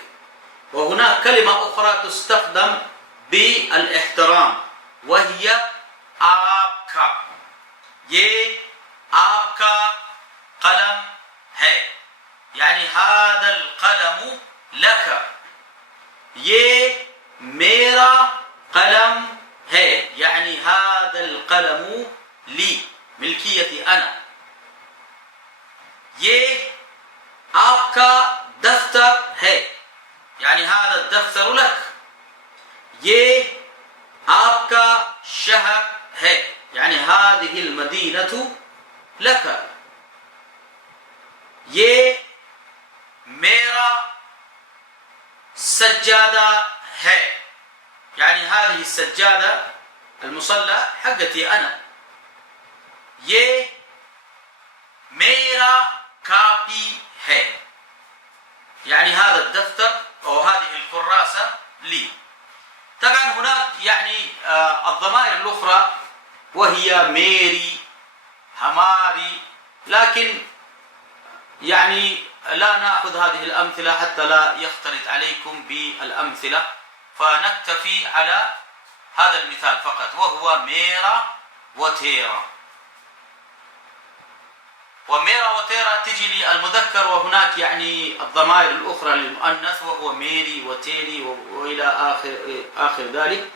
وهناك كلمة أخرى تستخدم بالاحترام, وهي आपका. ये आपका कलम है, يعني هذا القلم لك. ये मेरा कलम है, يعني هذا القلم لي, ملكيتي أنا. ये आपका दफ्तर है, يعني هذا الدفتر لك. ये आपका शहर है, يعني هذه المدينة لك. ये मेरा सज्जादा है, يعني هذه السجادة المصلى حقتي أنا. ये मेरा कापी है, يعني هذا الدفتر أو هذه الكراسة لي. طبعا هناك يعني الضمائر الأخرى وهي ميري هماري، لكن يعني لا نأخذ هذه الأمثلة حتى لا يختلط عليكم بالأمثلة، فنكتفي على هذا المثال فقط وهو ميرا وتيرا. وميرا وتيرا تجي للمذكر، وهناك يعني الضمائر الأخرى للمؤنث وهو ميري وتيري وإلى آخر ذلك،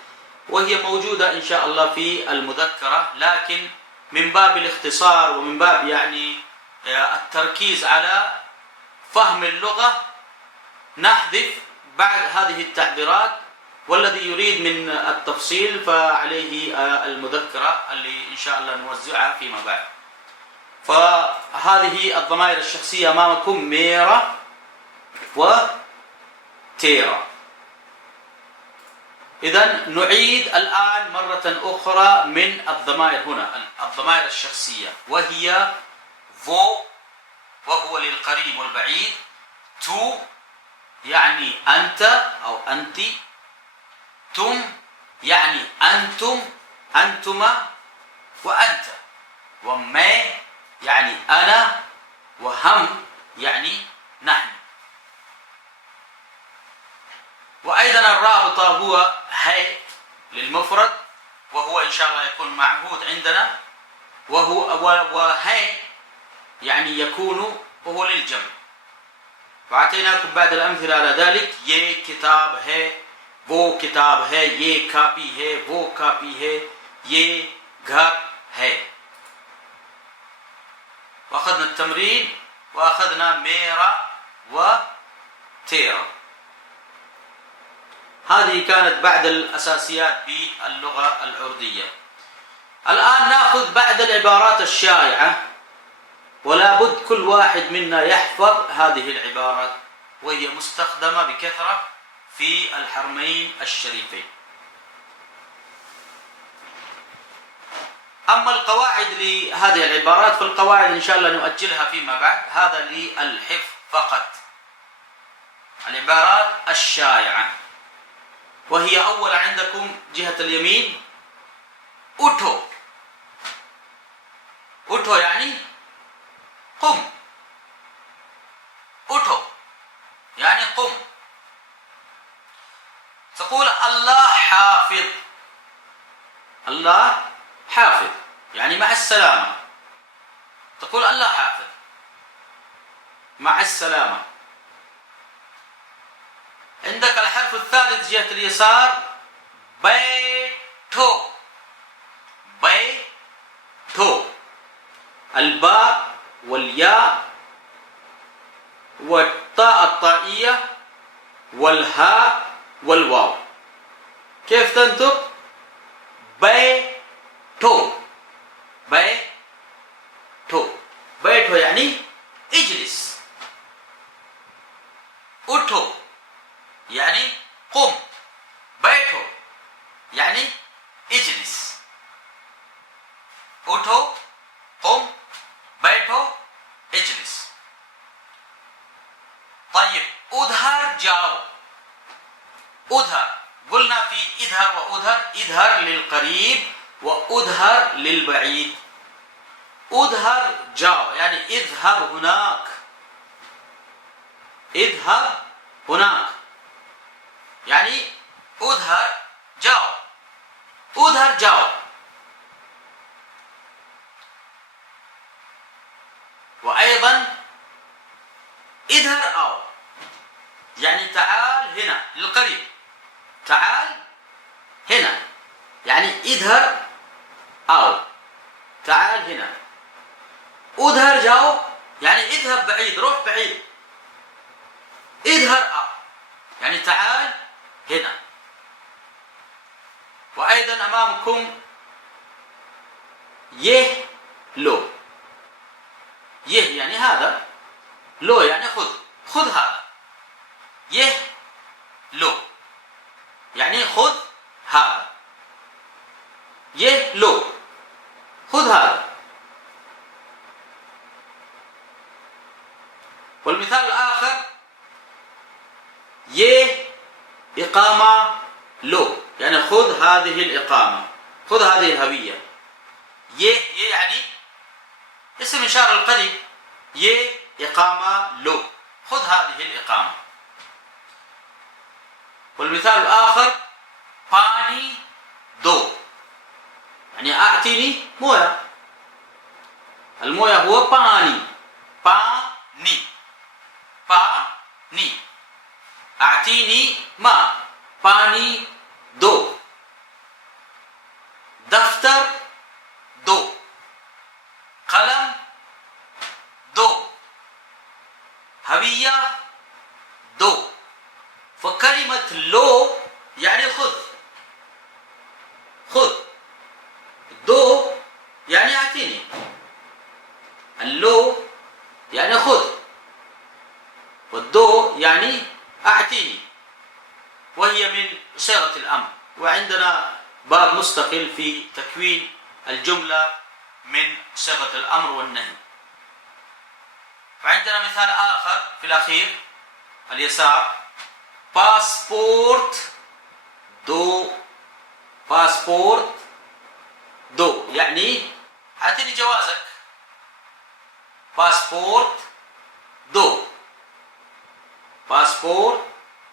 وهي موجودة إن شاء الله في المذكرة، لكن من باب الاختصار ومن باب يعني التركيز على فهم اللغة نحذف بعد هذه التعبيرات، والذي يريد من التفصيل فعليه المذكرة اللي إن شاء الله نوزعها فيما بعد. فهذه الضمائر الشخصية أمامكم ميرا وتيرا. إذن نعيد الآن مرة أخرى من الضمائر هنا، الضمائر الشخصية، وهي فو وهو للقريب والبعيد، تو يعني أنت أو أنت، تم يعني أنتم أنتما وأنت، وما يعني أنا، وهم يعني نحن. وأيضا الرابطة هو هي للمفرد، وهو إن شاء الله يكون معهود عندنا، وهي يعني يكون وهو للجمع. وأعطيناكم بعض الأمثلة على ذلك، ये किताब है, वो किताब है, ये कापी है, वो कापी है, ये घर है. وأخذنا التمرين وأخذنا ميرا وتيرا. هذه كانت بعض الأساسيات باللغة العرضية. الآن نأخذ بعض العبارات الشائعة، ولا بد كل واحد منا يحفظ هذه العبارات، وهي مستخدمة بكثرة في الحرمين الشريفين. أما القواعد لهذه العبارات فالقواعد إن شاء الله نؤجلها فيما بعد، هذا للحفظ فقط. العبارات الشائعة، وهي أولا عندكم جهة اليمين أوتو. أوتو يعني قم، أوتو يعني قم. تقول الله حافظ، الله حافظ يعني مع السلامة. تقول الله حافظ مع السلامة. عندك الحرف الثالث جهة اليسار بيتو، بيتو، الباء والياء والطاء الطائية والهاء والواو. كيف تنطق؟ بيتو، بيتو، بيتو يعني اجلس. أوتو يعني قم، بيتو يعني اجلس. أوتو قم، بيتو اجلس. طيب أدهر جاو، أدهر قلنا في إدهر وأدهر، إدهر للقريب وأدهر للبعيد. أدهر جاو يعني اذهب هناك، اذهب هناك يعني أدهر جاو، أدهر جاو. وأيضا إدهر أو يعني تعال هنا للقريب، تعال هنا يعني إدهر أو تعال هنا. أدهر جاو يعني اذهب بعيد، روح بعيد. إدهر أو يعني تعال هنا. وأيضا أمامكم يه لو، يه يعني هذا، لو يعني خذ، خذ هذا. يه لو يعني خذ هذا، يه لو خذ هذا. والمثال الآخر يه إقامة لو يعني خذ هذه الإقامة، خذ هذه الهوية. يه يعني اسم إشارة القريب. يه إقامة لو، خذ هذه الإقامة. والمثال الآخر باني دو، يعني أعطيني موية. الموية هو باني، باني، باني. أعطيني ماء، باني دو. دفتر دو، قلم دو، هوية دو. فكلمة لو يعني خذ، خذ. دو يعني أعطيني، اللو يعني خذ، والدو يعني أعطيني، وهي من صيغة الأمر. وعندنا باب مستقل في تكوين الجملة من صيغة الأمر والنهي. وعندنا مثال آخر في الأخير اليسار، باسبورت دو، باسبورت دو يعني أعطيني جوازك، باسبورت دو، باسبورت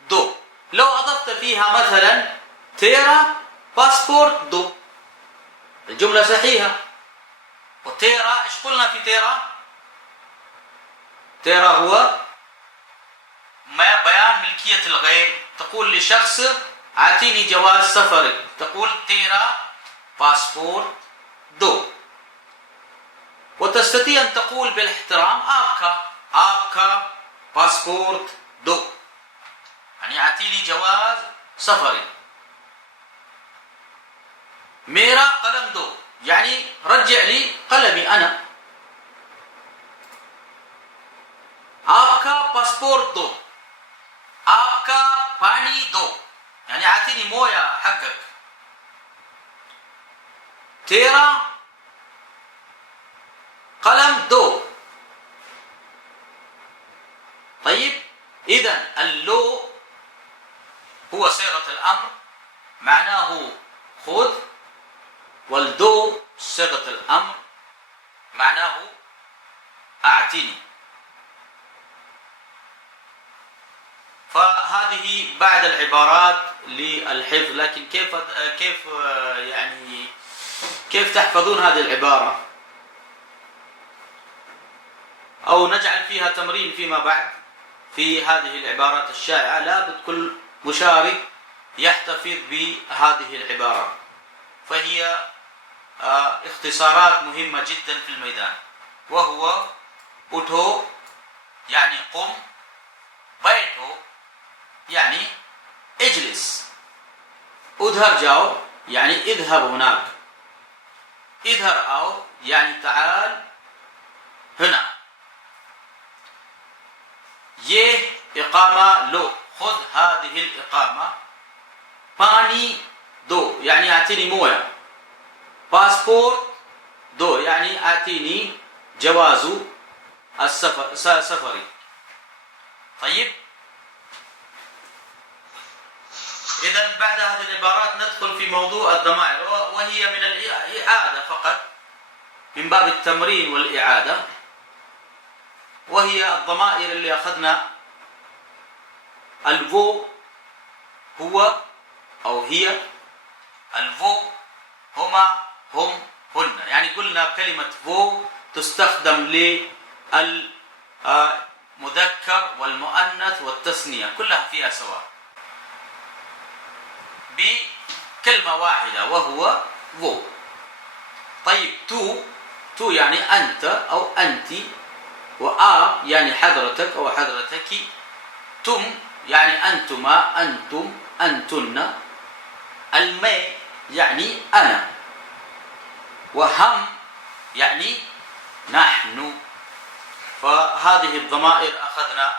دو. لو أضفت فيها مثلا تيرا باسبورت دو، الجملة صحيحة. وتيرا إيش قلنا في تيرا؟ تيرا هو ما بيان ملكية الغير. تقول لشخص أعطيني جواز سفرك، تقول تيرا باسبورت دو. وتستطيع أن تقول بالاحترام آبكا، آبكا باسبورت دو، يعني أعطيني جواز سفري. ميرا قلم دو يعني رجع لي قلمي أنا. आपका पासपोर्ट दो, आपका पानी दो يعني أعطيني موية حقك. तेरा قلم دو. طيب إذن اللو هو صيغة الأمر معناه خذ، والدو صيغة الأمر معناه أعطيني. فهذه بعد العبارات للحفظ، لكن كيف تحفظون هذه العبارة؟ أو نجعل فيها تمرين فيما بعد في هذه العبارات الشائعة. لابد كل مشارك يحتفظ بهذه العبارات، فهي اختصارات مهمة جدا في الميدان. وهو أوتو يعني قم، بيتو يعني اجلس، اذهب جاو يعني اذهب هناك، اذهب أو يعني تعال هنا. ये إقامة لو، خذ هذه الإقامة. पानी दो يعني أعطيني موية. باسبورت دو يعني أعطيني جواز سفري. طيب إذن بعد هذه العبارات ندخل في موضوع الضمائر، وهي من الإعادة فقط من باب التمرين والإعادة. وهي الضمائر اللي أخذنا الفو هو أو هي، الفو هما هم هن. يعني قلنا كلمة فو تستخدم للمذكر والمؤنث والتثنية، كلها فيها سواء بكلمة واحدة وهو فو. طيب تو يعني أنت أو أنت، وآ يعني حضرتك أو حضرتك، تم يعني أنتما أنتم أنتن، المي يعني أنا، وهم يعني نحن. فهذه الضمائر أخذنا.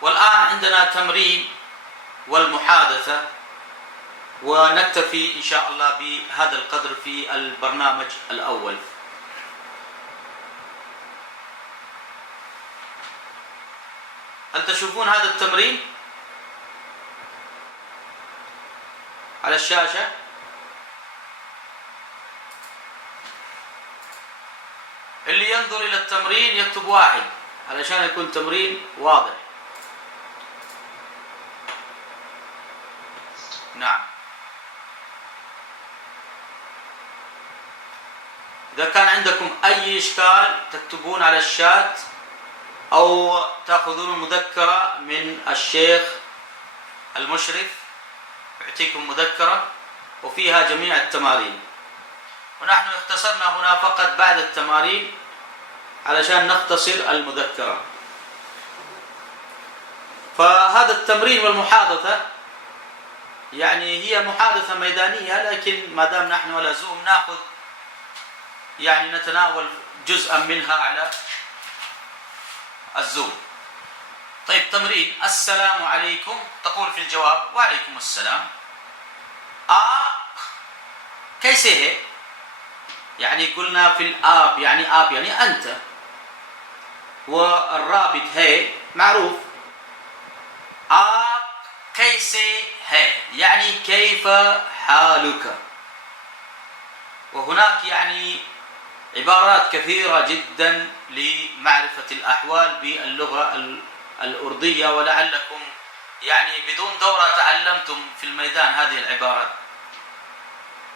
والآن عندنا تمرين والمحادثة، ونكتفي إن شاء الله بهذا القدر في البرنامج الأول. هل تشوفون هذا التمرين على الشاشة؟ اللي ينظر إلى التمرين يكتب 1 علشان يكون تمرين واضح. نعم. إذا كان عندكم أي إشكال تكتبون على الشات أو تأخذون مذكرة من الشيخ المشرف، يعطيكم مذكرة وفيها جميع التمارين، ونحن اختصرنا هنا فقط بعد التمارين علشان نختصر المذكرة. فهذا التمرين والمحادثة يعني هي محادثة ميدانية، لكن ما دام نحن على زوم ناخذ يعني نتناول جزءا منها على الزوم. طيب تمرين السلام عليكم، تقول في الجواب وعليكم السلام. कैसे है يعني قلنا في الآب يعني آب يعني أنت، والرابط है معروف. आप कैसे है يعني كيف حالك. وهناك يعني عبارات كثيرة جدا لمعرفة الأحوال باللغة الأردية، ولعلكم يعني بدون دورة تعلمتم في الميدان هذه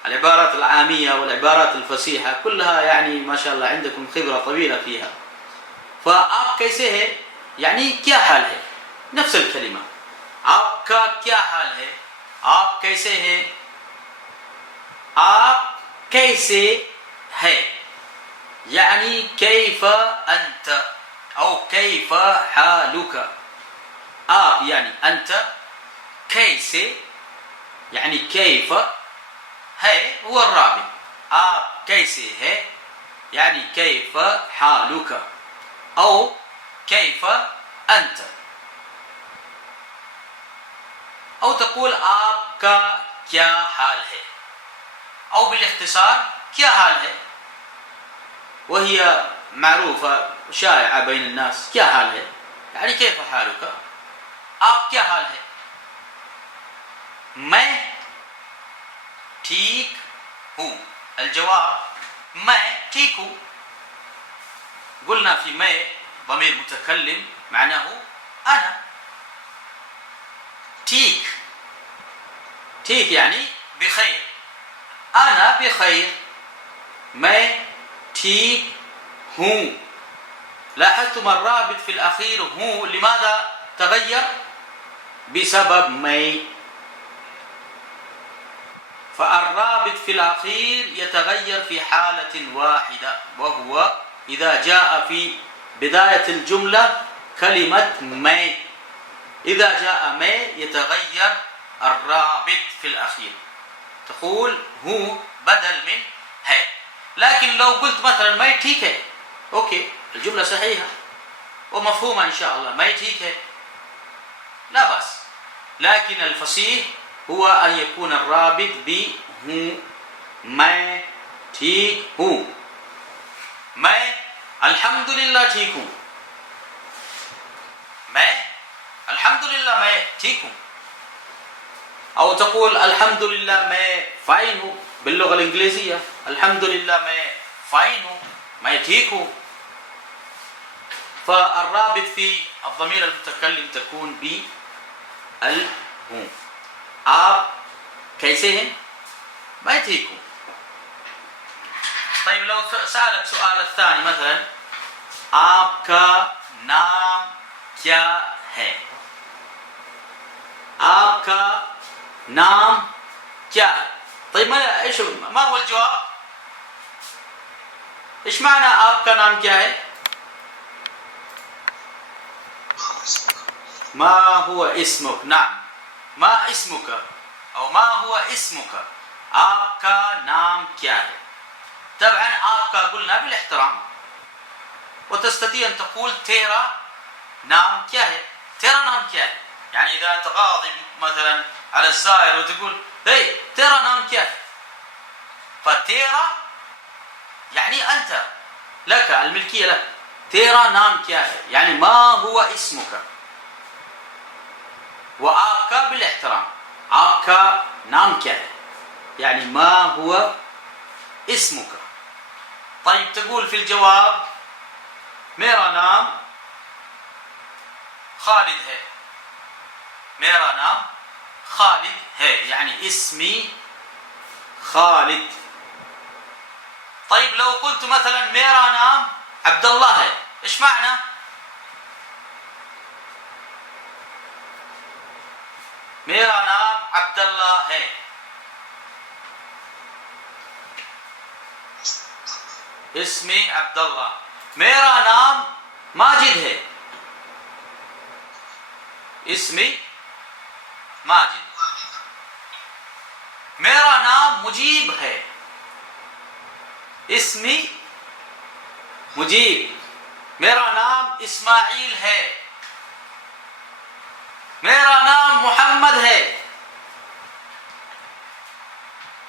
العبارات العامية والعبارات الفصيحة كلها، يعني ما شاء الله عندكم خبرة طويلة فيها. فآب कैसे है يعني क्या हाल है، نفس الكلمة. आपका क्या हाल है, आप कैसे हैं, आप कैसे है يعني كيف أنت أو كيف حالك. आप يعني أنت، कैसे يعني كيف، है هو الرابط. आप कैसे है يعني كيف حالك أو كيف أنت. أو تقول आपका क्या हाल है أو بالاختصار क्या हाल है، وهي معروفة شائعة بين الناس. क्या हाल है يعني كيف حالك، आप क्या हाल है. मैं ठीक हूँ. الجواب मैं ठीक हूँ. قلنا في मैं ضمير متكلم معناه أنا. ठीक يعني بخير، أنا بخير. मैं ठीक हूँ. لاحظتم الرابط في الأخير هو لماذا تغير؟ بسبب मैं. فالرابط في الأخير يتغير في حالة واحدة، وهو إذا جاء في بداية الجملة كلمة मैं. إذا جاء मैं يتغير الرابط في الأخير، تقول هو بدل من है. لكن لو قلت مثلا मैं ठीक है، أوكي الجملة صحيحة ومفهومة إن شاء الله، मैं ठीक है لا بأس. لكن الفصيح هو أن يكون الرابط ب هو. मैं ठीक हूँ. मैं الحمد لله ठीक हूँ. मैं الحمد لله मैं ठीक हूँ. أو تقول الحمد لله मैं fine हूँ باللغة الإنجليزية. الحمد لله मैं fine हूँ، मैं ठीक हूँ. فالرابط في الضمير المتكلم تكون ب ال هو. आप कैसे हैं, मैं ठीक हूँ. طيب لو سألك سؤال الثاني مثلا आपका नाम क्या है, आपका नाम क्या है. طيب ما هو الجواب؟ ايش معنى आपका नाम क्या है؟ ما هو اسمك. نعم ما اسمك أو ما هو اسمك. आपका नाम क्या है. طبعا आपका قلنا بالاحترام، وتستطيع أن تقول तेरा नाम क्या है. तेरा नाम क्या है يعني إذا أنت غاضب مثلا على الزائر وتقول هي तेरा नाम क्या है. فتيرا يعني أنت، لك الملكية لك. तेरा नाम क्या है يعني ما هو اسمك. وآبका بالاحترام. आपका नाम क्या है يعني ما هو اسمك. طيب تقول في الجواب मेरा नाम खालिद है, मेरा नाम खालिद है يعني اسمي خالد. طيب لو قلت مثلا मेरा नाम عبد الله है, ايش معنى؟ मेरा नाम عبد الله है, اسمي عبد الله. मेरा नाम माजिद है, इसमी माजिद. मेरा नाम मुजीब है, इसमी मुजीब. मेरा नाम इस्माइल है, मेरा नाम मोहम्मद है,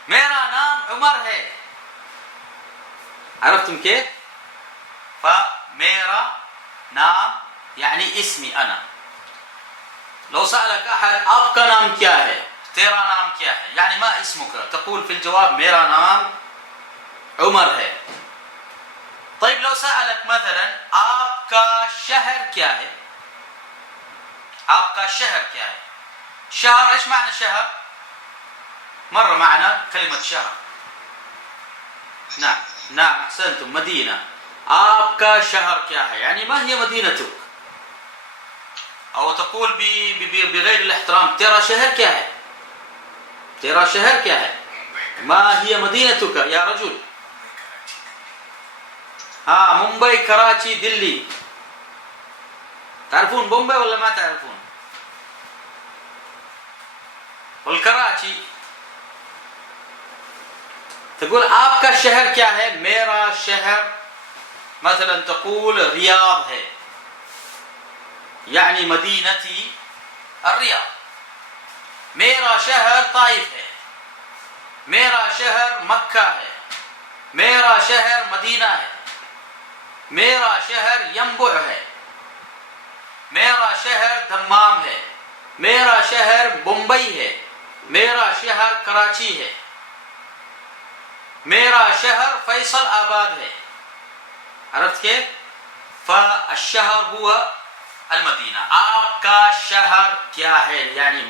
मेरा नाम उमर है. عرفتم كيف؟ فميرا नाम يعني اسمي أنا. لو سألك أحد आपका नाम क्या है, तेरा नाम क्या है, يعني ما اسمك, تقول في الجواب मेरा नाम عمر है. طيب لو سألك مثلا आपका शहर क्या है, आपका शहर क्या है. شهر ايش معنى شهر؟ مر معنا كلمة شهر. نعم نعم أحسنتم, مدينة. आपका शहर क्या है يعني ما هي مدينتك, أو تقول بغير الاحترام तेरा शहर क्या है, तेरा शहर क्या है, ما هي مدينتك يا رجل. ها मुंबई कराची दिल्ली, تعرفون بومبي ولا ما تعرفون؟ والكراची. تقول आपका शहर क्या है, मेरा शहर مثلا تقول رياض है يعني مدينتي الرياض. मेरा शहर طائف है, मेरा शहर मक्का है, मेरा शहर मदीना है, मेरा शहर यंबुع है, मेरा शहर दम्माम है, मेरा शहर मुंबई है, मेरा शहर कराची है, मेरा शहर फैसल आबाद है. عرفت كيف؟ فالشهر هو المدينة. आपका शहर क्या है يعني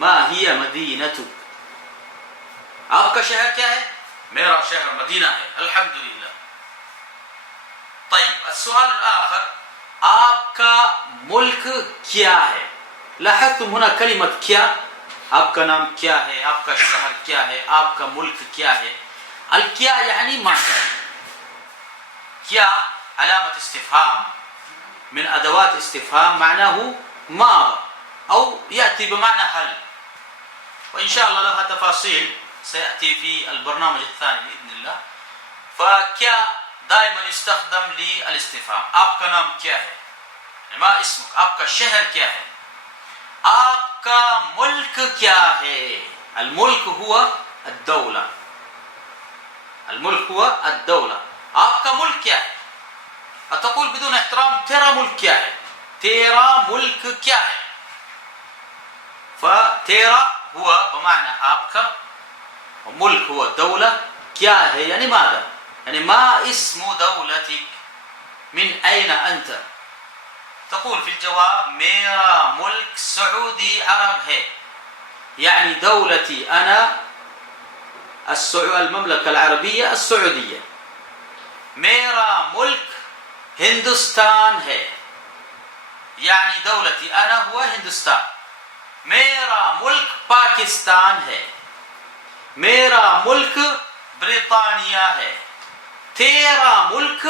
ما هي مدينتك. आपका शहर क्या है, मेरा शहर मदीना है, الحمد لله. طيب السؤال الآخر, आपका मुल्क क्या है. لاحظتم هنا كلمة क्या, आपका नाम क्या है, आपका शहर क्या है, आपका मुल्क क्या है. الكيا يعني ماذا. كيا علامة استفهام من أدوات استفهام, معناه ماذا أو يأتي بمعنى هل, وإن شاء الله لها تفاصيل سيأتي في البرنامج الثاني بإذن الله. فكيا دائما يستخدم للاستفهام. आपका नाम क्या है, ما اسمك, आपका शहर क्या है, आपका मुल्क क्या है. الملك هو الدولة, الملك هو الدولة. आपका मुल्क क्या है, तقول بدون احترام तेरा मुल्क क्या है, तेरा मुल्क क्या है. فتيرا هو بمعنى आपका, وملك هو الدولة, क्या है يعني ماذا, يعني ما اسم دولتك, من أين أنت. تقول في الجواب मेरा मुल्क सऊदी अरब है, يعني دولتي أنا المملكة العربية السعودية. मेरा मुल्क हिंदुस्तान है, يعني دولتي أنا هو हिंदुस्तान. मेरा मुल्क पाकिस्तान है, मेरा मुल्क ब्रिटानिया है, तेरा मुल्क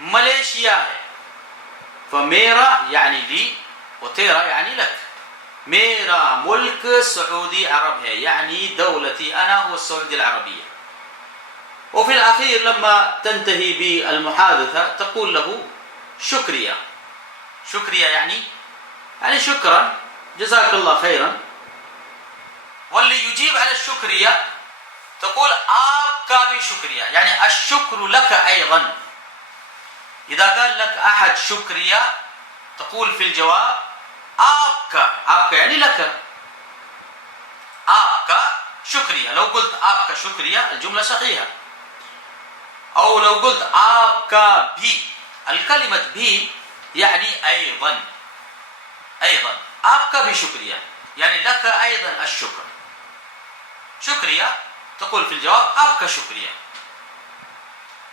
मलेशिया है. فमेरा يعني لي, وتيرا يعني لك. मेरा मुल्क सऊदी अरब है, يعني دولتي أنا هو السعودية العربية. وفي الأخير لما تنتهي بالمحادثة تقول له شكريا. شكريا يعني شكرا, جزاك الله خيرا. واللي يجيب على الشكريا تقول आपका भी शुक्रिया, يعني الشكر لك أيضا. إذا قال لك أحد شكريا تقول في الجواب आपका يعني لك, आपका شكريا. لو قلت आपका شكريا الجملة صحيحة. أو لو قلت आपका भी، الكلمة भी يعني أيضا، أيضا आपका भी شكريا يعني لك أيضا الشكر. شكريا تقول في الجواب आपका شكريا.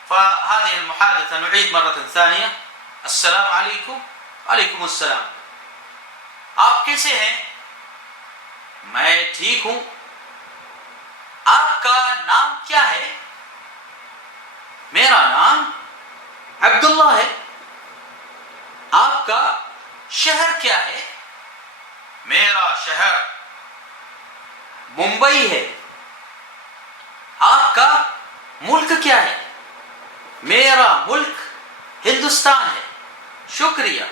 فهذه المحادثة نعيد مرة ثانية. السلام عليكم. وعليكم السلام. आप कैसे हैं؟ मैं ठीक हूं। आपका नाम क्या है? मेरा नाम अब्दुल्ला है। आपका शहर क्या है? मेरा शहर मुंबई है। आपका मुल्क क्या है? मेरा मुल्क हिंदुस्तान है। शुक्रिया।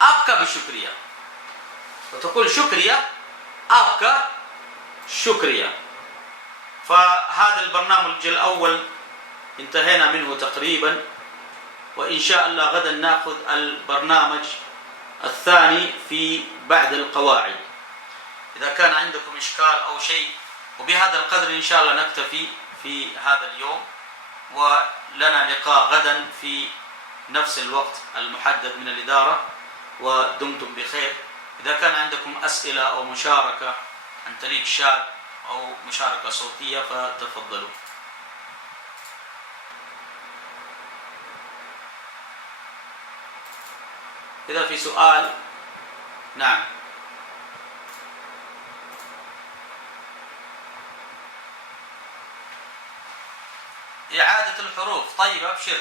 आपका भी शुक्रिया. وتقول شكريا आपका شكريا. فهذا البرنامج الأول انتهينا منه تقريبا، وإن شاء الله غدا نأخذ البرنامج الثاني في بعد القواعد. إذا كان عندكم إشكال أو شيء، وبهذا القدر إن شاء الله نكتفي في هذا اليوم، ولنا لقاء غدا في نفس الوقت المحدد من الإدارة، ودمتم بخير. إذا كان عندكم أسئلة أو مشاركة عن طريق شات أو مشاركة صوتية فتفضلوا. إذا في سؤال. نعم. إعادة الحروف. طيب أبشر.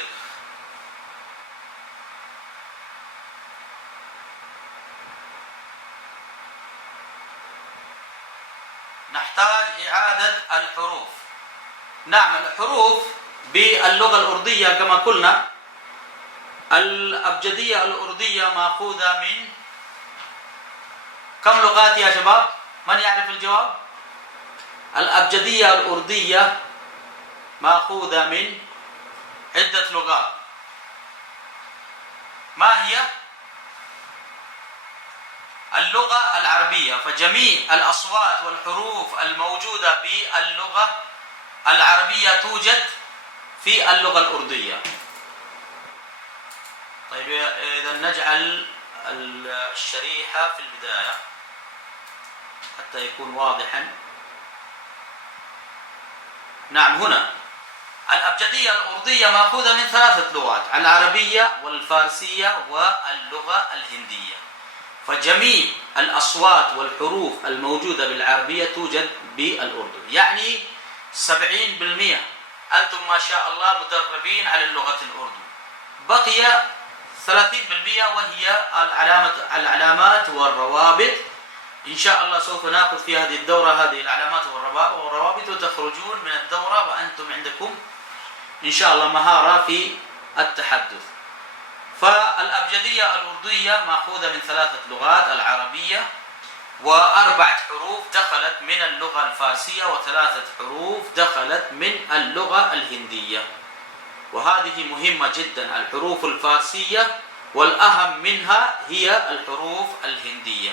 نحتاج إعادة الحروف. نعم، الحروف باللغة الأردية كما قلنا، الأبجدية الأردية مأخوذة من كم لغات يا شباب؟ من يعرف الجواب؟ الأبجدية الأردية مأخوذة من عدة لغات. ما هي؟ اللغة العربية. فجميع الأصوات والحروف الموجودة باللغة العربية توجد في اللغة الأردية. طيب إذا نجعل الشريحة في البداية حتى يكون واضحا. نعم، هنا الأبجدية الأردية مأخوذة من 3 لغات: العربية والفارسية واللغة الهندية. فجميع الأصوات والحروف الموجودة بالعربية توجد بالأردن، يعني 70% أنتم ما شاء الله مدربين على اللغة الأردن. بقي 30% وهي العلامات والروابط. إن شاء الله سوف نأخذ في هذه الدورة هذه العلامات والروابط، وتخرجون من الدورة وأنتم عندكم إن شاء الله مهارة في التحدث. فالأبجدية الأردية مأخوذة من 3 لغات: العربية، و4 حروف دخلت من اللغة الفارسية، و3 حروف دخلت من اللغة الهندية. وهذه مهمة جدا، الحروف الفارسية، والأهم منها هي الحروف الهندية.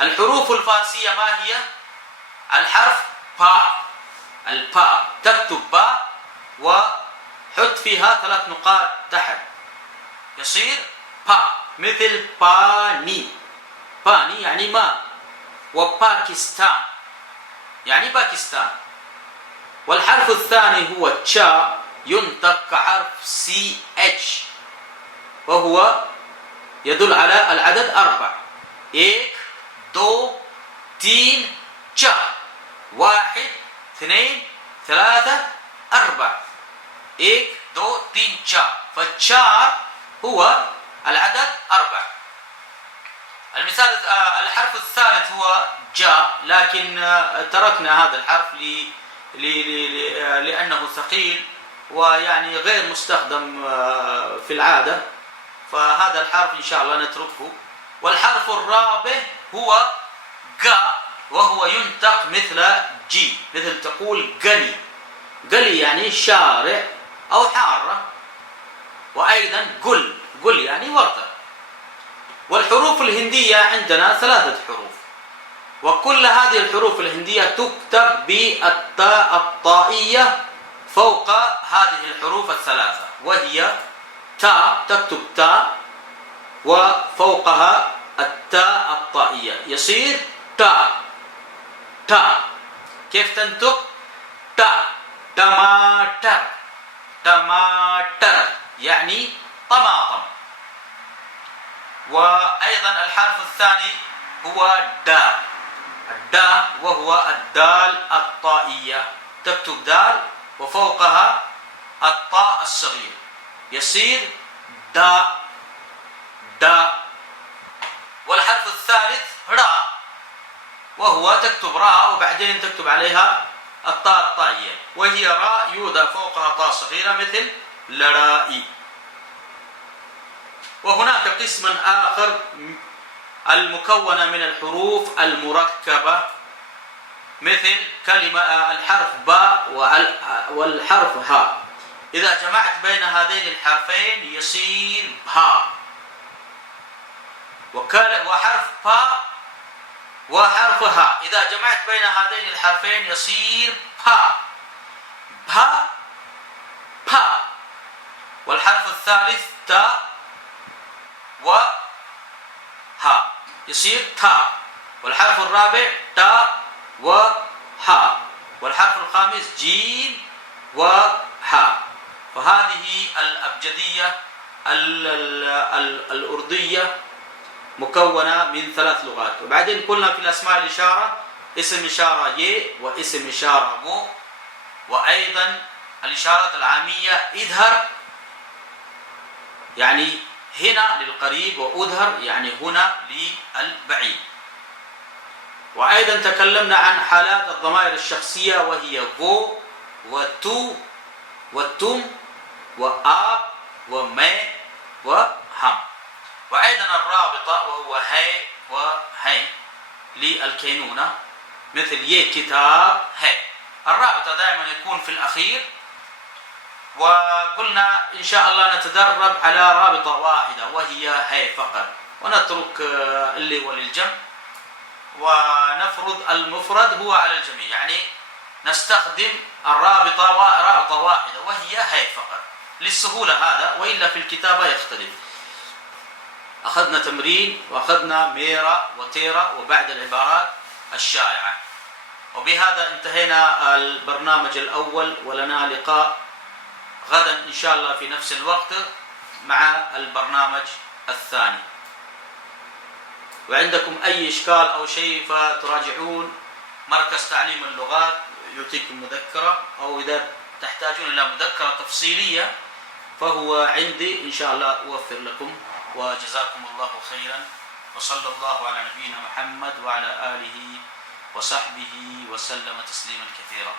الحروف الفارسية ما هي؟ الحرف باء. الباء تكتب باء وحط فيها 3 نقاط تحت يصير باء، مثل باني. باني يعني ماء، وباكستان يعني باكستان. والحرف الثاني هو تشا، ينطق كحرف سي اتش، وهو يدل على العدد 4: 1 2 3 4. 1 2 3 4. 1 2 3 4. فالشار هو العدد 4. المثال الحرف الثالث هو جاء، لكن تركنا هذا الحرف لأنه ثقيل ويعني غير مستخدم في العادة، فهذا الحرف إن شاء الله نتركه. والحرف الرابع هو جاء، وهو ينطق مثل جي، مثل تقول قلي. قلي يعني شارع أو حارة. وأيضا قل يعني ورطة. والحروف الهندية عندنا 3 حروف: وكل هذه الحروف الهندية تكتب بالتاء الطائية فوق هذه الحروف الثلاثة، وهي تاء، تكتب تاء وفوقها التاء الطائية، يصير تاء. تاء كيف تنطق؟ تاء. تماتر. تماتر يعني طماطم. وأيضا الحرف الثاني هو دال. الدال وهو الدال الطائية، تكتب دال وفوقها الطاء الصغير، يصير داء. داء. والحرف الثالث راء، وهو تكتب راء وبعدين تكتب عليها الطاء الطائية، وهي راء يوضع فوقها طاء صغيرة مثل لرائي. وهناك قسم آخر المكونة من الحروف المركبة، مثل كلمة الحرف باء والحرف هاء، إذا جمعت بين هذين الحرفين يصير باء. وحرف باء وحرف هاء إذا جمعت بين هذين الحرفين يصير باء. باء باء. والحرف الثالث تاء وهاء يصير تاء. والحرف الرابع تاء وحاء. والحرف الخامس جيم وحاء. فهذه الأبجدية الأردية مكونة من 3 لغات. وبعدين قلنا في الأسماء الإشارة اسم إشارة ي واسم إشارة مو، وأيضا الإشارات العامية إظهر يعني هنا للقريب، وأظهر يعني هنا للبعيد. وأيضا تكلمنا عن حالات الضمائر الشخصية، وهي فو وتو وتم وآب ومي وهم. وأيضا الرابطة وهو هي وهي للكينونة، مثل ي كتاب هي. الرابطة دائما يكون في الأخير. وقلنا إن شاء الله نتدرب على رابطة واحدة وهي هي فقط، ونترك اللي وللجمع، ونفرض المفرد هو على الجميع، يعني نستخدم رابطة واحدة وهي هي فقط للسهولة هذا، وإلا في الكتابة يختلف. أخذنا تمرين وأخذنا ميرا وتيرا وبعد العبارات الشائعة. وبهذا انتهينا البرنامج الأول، ولنا لقاء غدا إن شاء الله في نفس الوقت مع البرنامج الثاني. وعندكم أي إشكال أو شيء فتراجعون مركز تعليم اللغات يعطيكم مذكرة، أو إذا تحتاجون إلى مذكرة تفصيلية فهو عندي إن شاء الله أوفر لكم. وجزاكم الله خيرا، وصلى الله على نبينا محمد وعلى آله وصحبه وسلم تسليما كثيرا.